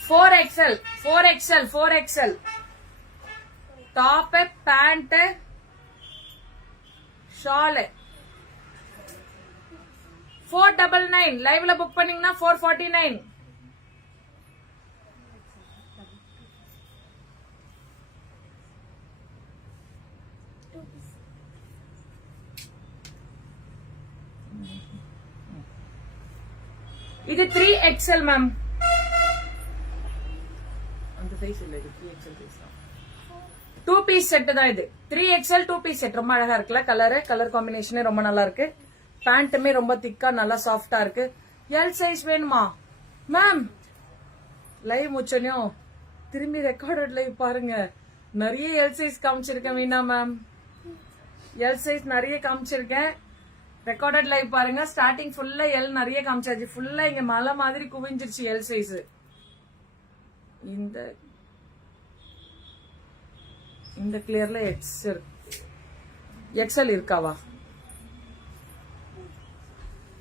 four XL top pant shawl. 499 லைவ்ல புக் பண்ணீங்கன்னா 449. இது 3XL மேம். அந்த சைஸ் இல்ல, இது 3XL சைஸ் தான். 2 பீஸ் செட் தான் இது. 3XL 2 பீஸ் செட் ரொம்ப அழகா இருக்குல்ல, கலர் காம்பினேஷனே ரொம்ப நல்லா இருக்கு. பேண்ட்டுமே ரொம்ப திக்கா நல்லா சாஃப்டா இருக்கு. எல் சைஸ் வேணுமா மேம்? லைவ் முச்சனையும் திரும்பி ரெக்கார்டட் லைவ் பாருங்க. நிறைய எல் சைஸ் காமிச்சிருக்கேன் வீணா மேம். எல் சைஸ் நிறைய காமிச்சிருக்கேன். ரெக்கார்டட் லைவ் பாருங்க. ஸ்டார்டிங் ஃபுல்லா எல் நிறைய காமிச்சாச்சு. ஃபுல்லா இங்க மலை மாதிரி குவிஞ்சிருச்சு எல் சைஸ். இந்த கிளியர்ல எக்ஸ்எல் இருக்காவா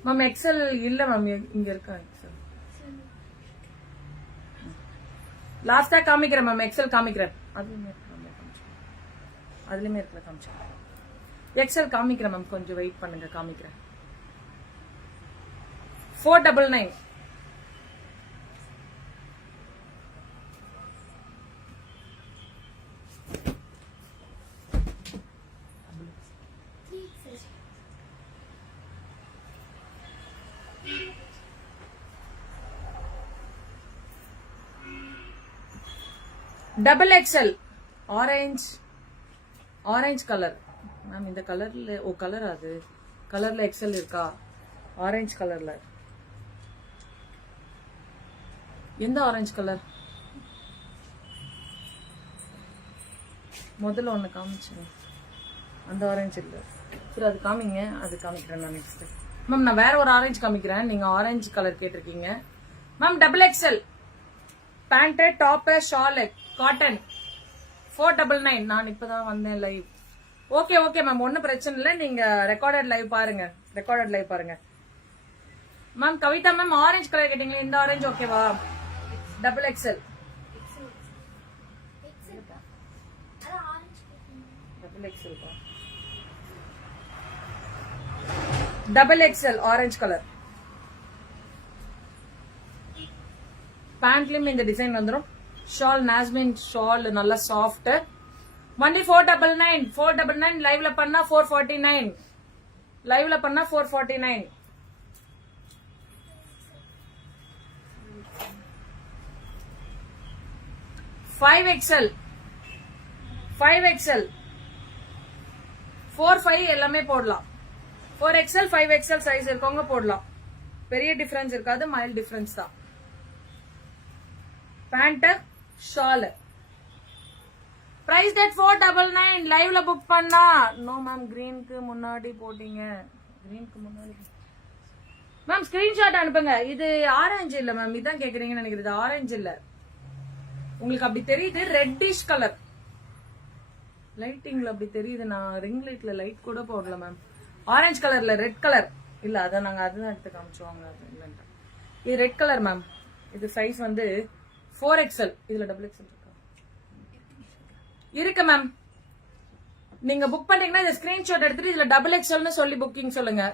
மேம்? எக்ஸ்எல் இல்ல மேம், இங்க இருக்கா எக்ஸ்எல்? லாஸ்டா காமிக்கிறேன் மேம், எக்ஸ்எல் காமிக்கிறேன். அதுலயுமே இருக்கல காமிச்சேன். எக்ஸ்எல் காமிக்கிறேன் மேம், கொஞ்சம் வெயிட் பண்ணுங்க, காமிக்கிறேன். 499. Double XL orange colour ma'am. இந்த கலர்ல கலர் அது கலர்ல எக்ஸ்எல் இருக்கா? ஆரஞ்சு கலர்ல எந்த ஆரஞ்சு கலர்? முதல்ல ஒண்ணு காமிச்சேன், அந்த ஆரஞ்சு இல்ல. சரி அது காமிங்க, அது காமிக்கிறேன் நான் நெக்ஸ்ட். மேம் நான் வேற ஒரு ஆரஞ்சு காமிக்கிறேன், நீங்க ஆரஞ்சு கலர் கேட்டிருக்கீங்க ma'am. Double XL pant, top, shawl, cotton. 499. நான் இப்பதான் வந்தேன் லைவ். ஓகே மேம், ஒன்னும் பிரச்சனை இல்ல. நீங்க ரெக்கார்டட் லைவ் பாருங்க. Ma'am Kavitha ma'am orange colour கேட்டீங்களா? இந்த ஆரஞ்சு ஓகேவா? Double XL. Double XL orange colour. பேண்ட்லயும் இந்த டிசைன் வந்துடும். ஷால் நாஸ்மின் ஷால் நல்லா சாஃப்ட். ஒன்லி 499. லைவ்ல பண்ணா 449. 5XL 4-5 எல்லாமே போடலாம். 4XL 5XL சைஸ் இருக்கவங்க போடலாம். பெரிய டிஃபரன்ஸ் இருக்காது, மைல்ட் டிஃபரன்ஸ் தான். Pant, shawl. Price that 499. லைவ்ல புக் பண்ணா நோ மேம். கிரீனுக்கு முன்னாடி போட்டீங்க. மேம் ஸ்கிரீன்ஷாட் அனுப்புங்க. இது ஆரஞ்சு இல்ல மேம், இதான் கேக்குறீங்கன்னு நினைக்கிறது. ஆரஞ்சு இல்ல, உங்களுக்கு அப்படி தெரியுது. ரெட்டிஷ் கலர் லைட்டிங்ல அப்படி தெரியுது. நான் ரிங் லைட்ல லைட் கூட போடல மேம். ஆரஞ்சு கலர்ல ரெட் கலர் இல்ல, அதான் நாங்க அதுதான் எடுத்து காமிச்சோங்க. இது ரெட் கலர் மேம். இது சைஸ் வந்து 4XL. இதுல டபுள் எக்ஸ்எல் இருக்கு மேம். நீங்க புக் பண்றீங்கன்னா இந்த ஸ்கிரீன்ஷாட் எடுத்துட்டு இதுல டபுள் எக்ஸ்எல்னு சொல்லி புக்கிங் சொல்லுங்க.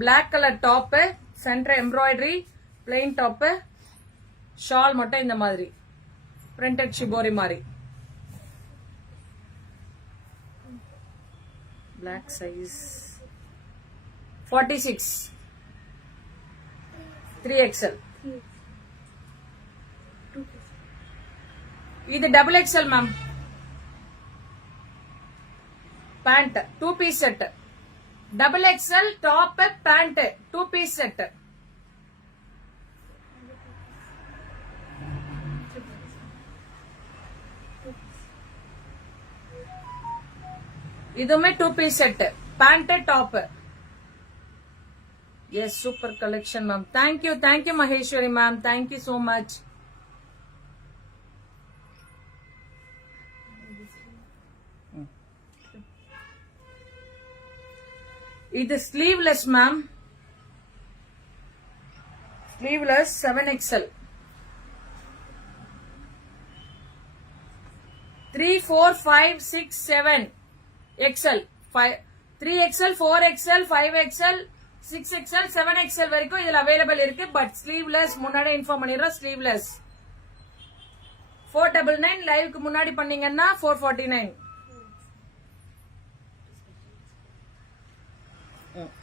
Black colour top, centre embroidery, plain top, shawl மட்டும் இந்த மாதிரி பிரிண்டட் ஷிபோரி மாதிரி. Black size 46. 3XL. இது double XL ma'am. Pant 2 piece set. Double XL top, pant 2 piece set. இதுவுமே 2 piece set. Pant, top. Yes, super collection ma'am. Thank you Maheswari ma'am. Thank you so much. இது sleeveless ma'am. Sleeveless 7XL. 3, 4, 5, 6, 7, XL 3XL 4XL 5XL 6XL 7XL வரைக்கும் இதுல available இருக்கு. But sleeveless முன்னாடி inform பண்ணிடுறோம். Sleeveless 499. லைவ்க்கு முன்னாடி பண்ணீங்கன்னா 449.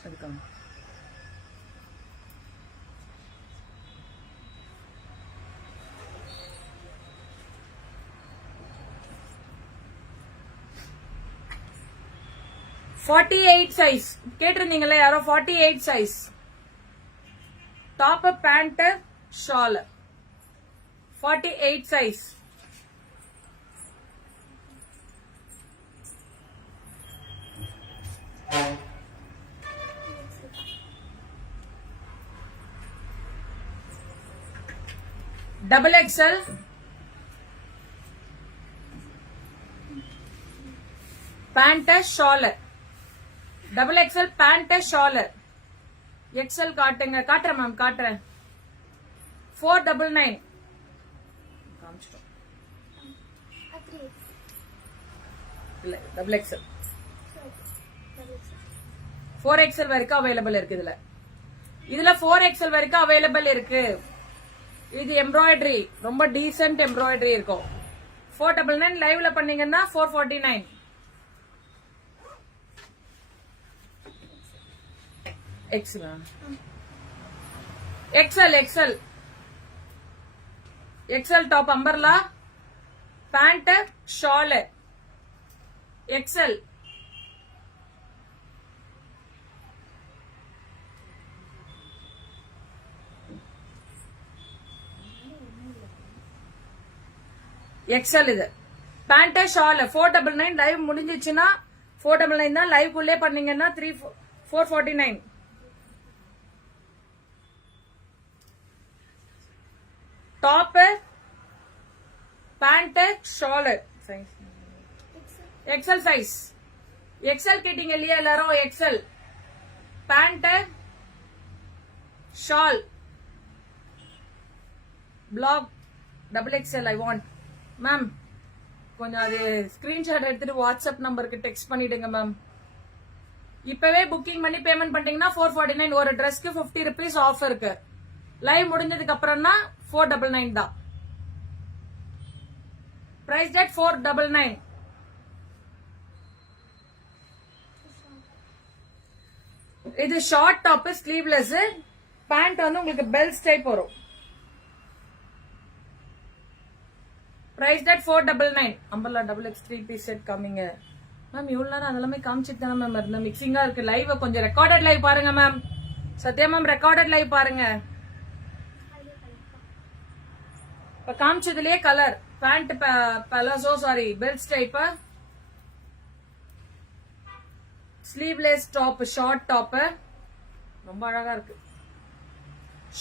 அதுக்காக 48 சைஸ் கேட்டிருந்தீங்களா யாரோ? 48 size top pant shawl 48 size. Double XL pant shawl. Double XL pant shawl. XL காட்டுங்க. காட்டுறேன் மேம், காட்டுறேன். 499. இல்ல டபுள் எக்ஸ்எல் 4XL வரைக்கும் அவைலபிள் இருக்கு. இதுல 4XL வரைக்கும் அவைலபிள் இருக்கு. இது எம்ப்ராய்டரி ரொம்ப டீசென்ட் எம்ப்ராய்டரி இருக்கும். 499. லைவ்ல பண்ணீங்கன்னா 449. XL top umbrella pant shawl XL. XL இது பேண்ட் ஷால் 499. லைவ் முடிஞ்சிச்சுன்னா 499 தான். லைவ் குள்ளே பண்ணீங்கன்னா 449. Top pant shawl XL size. XL கேட்டீங்க இல்லையா எல்லாரும்? XL pant shawl black double XL. I want ma'am கொஞ்சம் அது ஸ்கிரீன்ஷாட் எடுத்துட்டு வாட்ஸ்அப் நம்பருக்கு டெக்ஸ்ட் பண்ணிடுங்க மேம். இப்பவே புக்கிங் பண்ணி பேமெண்ட் பண்ணிட்டீங்கன்னா 449. ஒரு ட்ரெஸ்க்கு 50 rupees ஆஃப் இருக்கு. லைவ் முடிஞ்சதுக்கு அப்புறம்னா 499 தான். Price that 499. இது ஷார்ட் டாப் ஸ்லீவ்லெஸ். பேண்ட் வந்து உங்களுக்கு பெல்ட் டைப் வரும். Price that 499. Umbrella double X 3 piece set காமிங்க மேம். இவ்வளவு நேரம் அதெல்லாமே காமிச்சிட்டு தானே மேம் இருந்த மிக்சிங்கா இருக்கு. லைவ் கொஞ்சம் ரெக்கார்டட் லைவ் பாருங்க மேம். சத்யா மேம் ரெக்கார்டட் லைவ் பாருங்க. இப்ப காமிச்சதுலயே colour pant palazzo sari belt type sleeveless top short top ரொம்ப அழகா இருக்கு.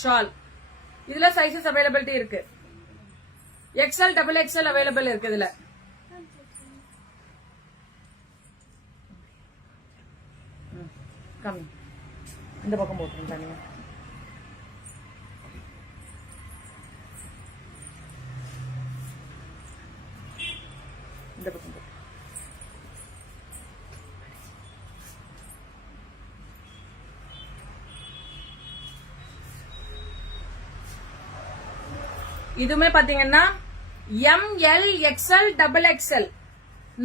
ஷால் இதுல சைசஸ் அவைலபிலிட்டி இருக்கு. எக்ஸ்எல் டபுள் எக்ஸ்எல் அவைலபிள் இருக்கு. இதுல கம்மி இந்த பக்கம் போட்டுருங்க தனியா. இந்த பக்கம் போட்டு இதுமே பாத்தீங்கன்னா ML XL double XL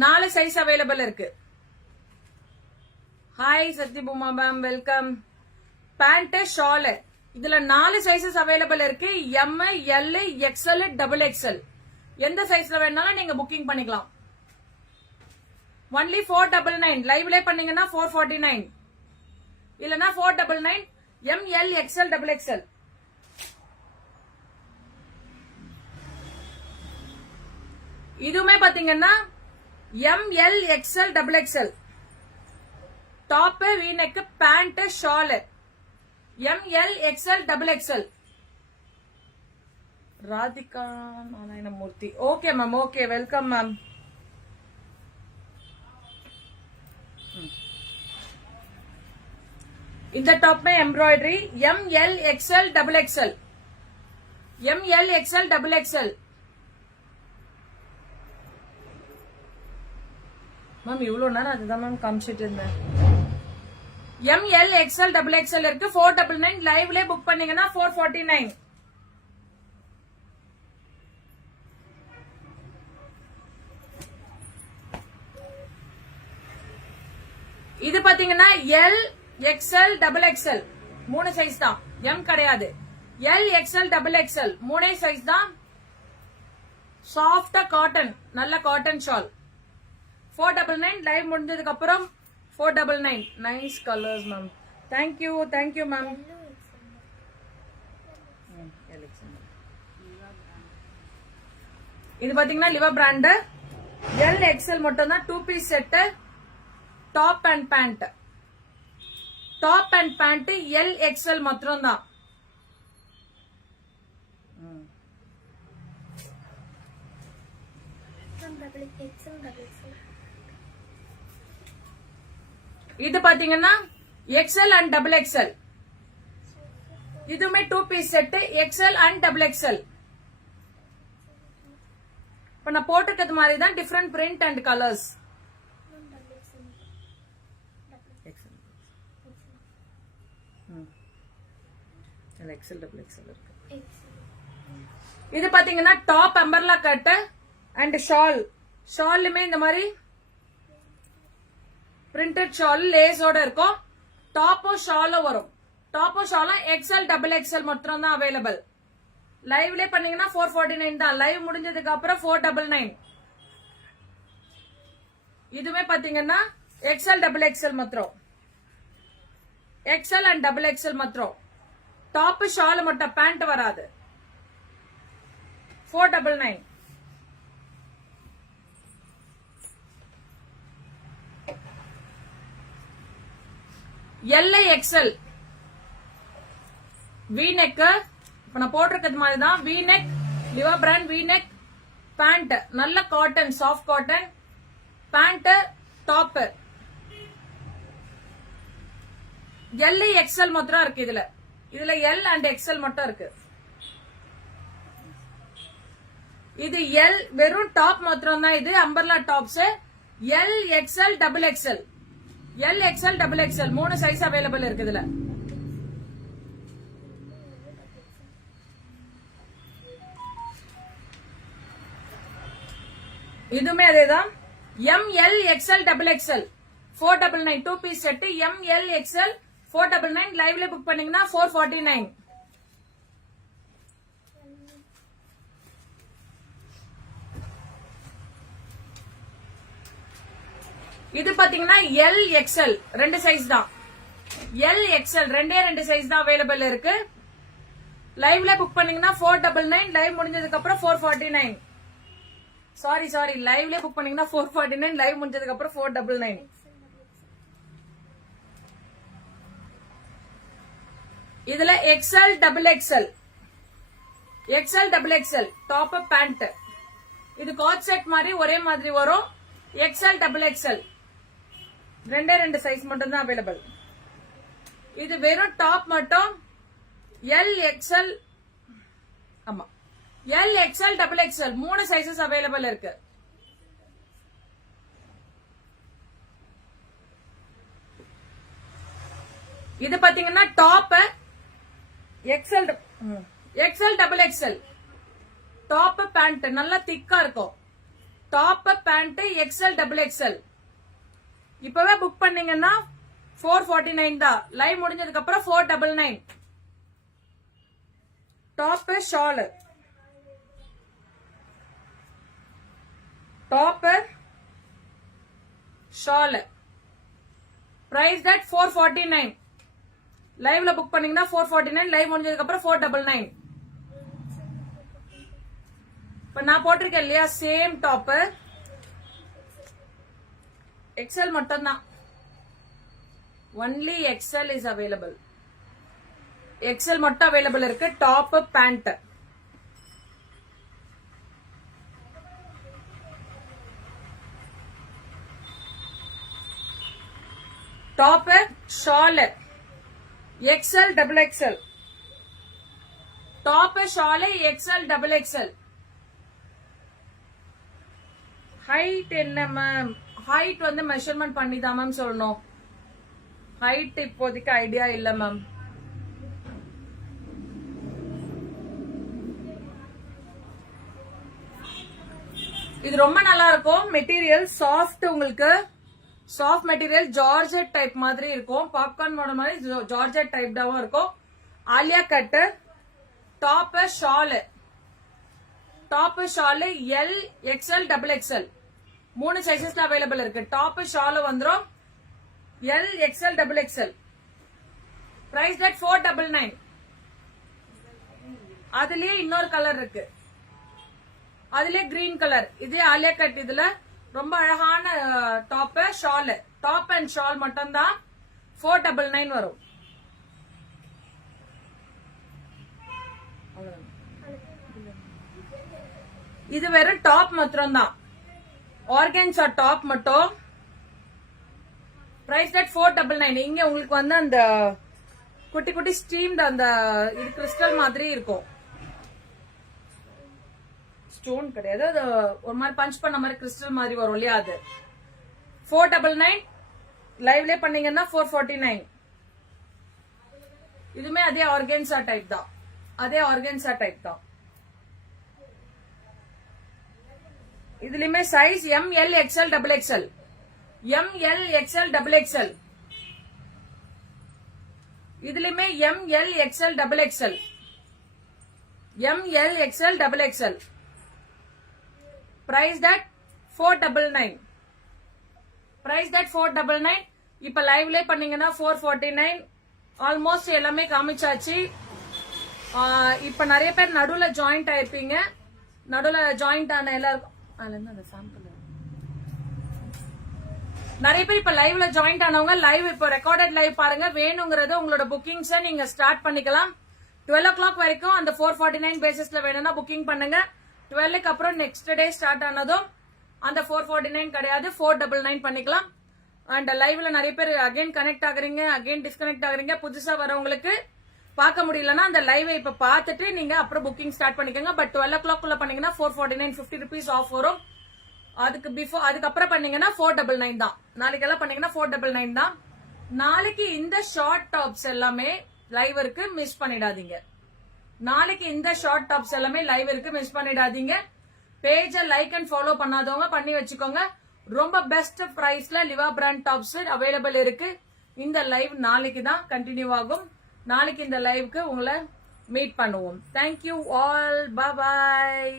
4 size available இருக்கு. Hi Sathyabhama ma'am welcome. Pant shawl இதுல 4 சைசஸ் அவைலபிள் இருக்கு. M L XL double XL. எந்த சைஸ்ல வேணாலும் நீங்க புக்கிங் பண்ணிக்கலாம். ஒன்லி 499. லைவ்ல பண்ணீங்கன்னா 449. இல்லனா 499. ML XL double XL. இதுமே பாத்தீங்கன்னா ML XL double XL. Top V neck pant shawl ML XL double XL. Radhika Narayanamurthy. Okay ma'am, okay welcome ma'am. இந்த டாப் में embroidery ML XL double XL. ML XL double XL. Ma'am இவ்வளவு நேரம் அதுதான் ma'am காமிச்சிட்டு இருந்தேன். ML XL double XL இருக்கு 499. லைவ்ல book பண்ணீங்கன்னா 449. இது பாத்தீங்கன்னா L XL double XL 3 size தான், எம் கிடையாது. L XL double XL 3 size தான். சாஃப்டா காட்டன், நல்ல காட்டன் ஷால் 499. லைவ் முடிஞ்சதுக்கு அப்புறம் 499. Nice colours ma'am. Thank you thank you ma'am. இது பாத்தீங்கன்னா லிவா பிராண்ட். எல் எக்ஸ்எல் மட்டும் தான். 2 piece set, top and pant. Top and pant L XL மாத்திரம் தான். இது பாத்தீங்கன்னா எக்ஸ்எல் அண்ட் டபுள் எக்ஸ்எல். இதுமே 2 piece set, XL and double XL. இப்ப நான் போட்டிருக்கிறது மாதிரி தான், different print and colours. XL double XL இருக்கு. இது பாத்தீங்கன்னா top umbrella cut and shawl. ஷாலுமே இந்த மாதிரி பிரிண்டட் ஷால் லேஸோட இருக்கும். டாப்போ ஷாலும் வரும். டாப்போ ஷாலும் எக்ஸ்எல் டபுள் எக்ஸ்எல் மட்டும் தான் அவைலபிள். லைவ்ல பண்ணீங்கன்னா 449 தான். லைவ் முடிஞ்சதுக்கு அப்புறம் 499. இதுவே பாத்தீங்கன்னா எக்ஸ்எல் டபுள் எக்ஸ்எல் மாத்திரம். எக்ஸ்எல் அண்ட் டபுள் எக்ஸ்எல் மாத்திரம். டாப் ஷால் மட்டும், பேண்ட் வராது. 499. L XL V neck. இப்ப நான் போட்டிருக்கிறது மாதிரி தான். V neck, Liva brand V neck pant. நல்ல cotton, soft cotton pant. Top L XL மாத்திரம் இருக்கு. இதுல எல் அண்ட் எக்ஸ்எல் மட்டும் இருக்கு. இது எல் வெறும் டாப் மாத்திரம் தான். இது umbrella tops. L XL double XL. L XL double XL 3 size available இருக்கு இதுல. இதுமே அதேதான். M L XL double XL 499. 2 piece set M L XL 499. லைவ்ல புக் பண்ணீங்கன்னா 449. இது பாத்தீங்கன்னா எல் எக்ஸ்எல் 2 சைஸ் தான். எல் எக்ஸ்எல் 2 சைஸ் தான் அவைலபிள் இருக்கு. லைவ்ல புக் பண்ணீங்கன்னா 499. லைவ் முடிஞ்சதுக்கு அப்புறம் 449. சாரி லைவ்ல புக் பண்ணீங்கன்னா 449. லைவ் முடிஞ்சதுக்கு அப்புறம் 499. இதுல XL double XL. XL double XL top pant. இது காட் செட் மாதிரி ஒரே மாதிரி வரும். எக்ஸ்எல் டபுள் எக்ஸ்எல் 2 சைஸ் மட்டும் தான் அவைலபிள். இது வெறும் டாப் மட்டும். எல் எக்ஸ்எல், ஆமா L XL double XL 3 sizes available இருக்கு. இது பாத்தீங்கன்னா top XL XL double XL. Top pant நல்லா திக்கா இருக்கும். Top pant XL double XL. இப்பவே புக் பண்ணீங்கன்னா 449 தான். லைவ் முடிஞ்சதுக்கு அப்புறம் 499. Top shawl. Top shawl price that 449. லைவ்ல புக் பண்ணீங்கன்னா 449. லைவ் முடிஞ்சதுக்கு அப்புறம் 499. இப்ப நான் போட்டிருக்கேன் இல்லையா சேம் டாப். எக்ஸ்எல் மட்டும் தான். Only XL is available. XL மட்டும் அவைலபிள் இருக்கு. Top pant. Top shawl XL double XL. Top shawl XL double XL. Height என்ன மேம்? ஹைட் வந்து மெஷர்மெண்ட் பண்ணி தான் மேம் சொல்லணும். ஹைட் இப்போதைக்கு ஐடியா இல்ல மேம். இது ரொம்ப நல்லா இருக்கும். மெட்டீரியல் சாஃப்ட், உங்களுக்கு சாஃப்ட் மெட்டீரியல், ஜார்ஜெட் டைப் மாதிரி இருக்கும். பாப்கார்ன் மாடல் மாதிரி ஜார்ஜெட் டைப்டாவும் இருக்கும். Alia cut, top shawl, L XL double XL 3 சைசஸ்ல அவைலபிள் இருக்கு. டாப் ஷாலு வந்துரும் L XL double XL. Price that 499. அதுலயே இன்னொரு கலர் இருக்கு, அதுலயே கிரீன் கலர். இதே ஆலியா கட், இதுல ரொம்ப அழகான top shawl, top and shawl மட்டும் தான் 499 வரும். இது வெறும் டாப் மாத்திரம் தான், ஆர்கன்ஸா டாப் மட்டும். Price that 499. இங்க உங்களுக்கு வந்து அந்த குட்டி குட்டி ஸ்டீம்டு அந்த இது கிறிஸ்டல் மாதிரி இருக்கும். ஸ்டோன் கிடையாது, அது ஒரு மாதிரி பஞ்ச் பண்ண மாதிரி கிறிஸ்டல் மாதிரி வரும் இல்லையா, அது 499. லைவ்ல பண்ணீங்கன்னா 449. இதுமே அதே ஆர்கன்ஸா டைப் தான், இதுலயுமே size M L XL double XL, இதுலயுமே M L XL double XL. Price that 499. இப்ப லைவ்ல பண்ணீங்கன்னா 449. ஆல்மோஸ்ட் எல்லாமே காமிச்சாச்சு. இப்ப நிறைய பேர் நடுவுல ஜாயிண்ட் ஆயிருப்பீங்க. நடுவுல ஜாயிண்ட் ஆன எல்லாருக்கும் அந்த சாம்பிள் நிறைய பேர் இப்ப லைவ்ல ஜாயிண்ட் ஆனவங்க லைவ் இப்ப ரெக்கார்டட் லைவ் பாருங்க. வேணுங்கிறது உங்களோட புக்கிங்ஸ நீங்க ஸ்டார்ட் பண்ணிக்கலாம். 12 o'clock வரைக்கும் அந்த 449 பேசிஸ்ல வேணும்னா புக்கிங் பண்ணுங்க. 12க்கு அப்புறம் நெக்ஸ்ட் டே ஸ்டார்ட் ஆனதும் அந்த 449 கிடையாது, 499 பண்ணிக்கலாம். அண்ட் லைவ்ல நிறைய பேர் அகைன் கனெக்ட் ஆகுறீங்க, அகைன் டிஸ்கனெக்ட் ஆகுறீங்க. புதுசா வரவங்களுக்கு பார்க்க முடியலன்னா அந்த லைவை இப்ப பார்த்துட்டு நீங்க அப்புறம் புக்கிங் ஸ்டார்ட் பண்ணிக்கோங்க. பட் 12 o'clock குள்ள பண்ணீங்கன்னா 449 50 rupees ஆஃப் வரும். அதுக்கப்புறம் பண்ணீங்கன்னா 499 தான். நாளைக்கு எல்லாம் பண்ணீங்கன்னா 499 தான். நாளைக்கு இந்த ஷார்ட் டாப்ஸ் எல்லாமே லைவ் இருக்கு, மிஸ் பண்ணிடாதீங்க. பேஜ லைக் அண்ட் ஃபாலோ பண்ணாதவங்க பண்ணி வச்சுக்கோங்க. ரொம்ப பெஸ்ட் பிரைஸ்ல லிவா பிராண்ட் டாப்ஸ் அவைலபிள் இருக்கு. இந்த லைவ் நாளைக்கு தான் கண்டினியூ ஆகும். நாளைக்கு இந்த லைவ்க்கு உங்களை மீட் பண்ணுவோம். தேங்க்யூ ஆல், பாய்.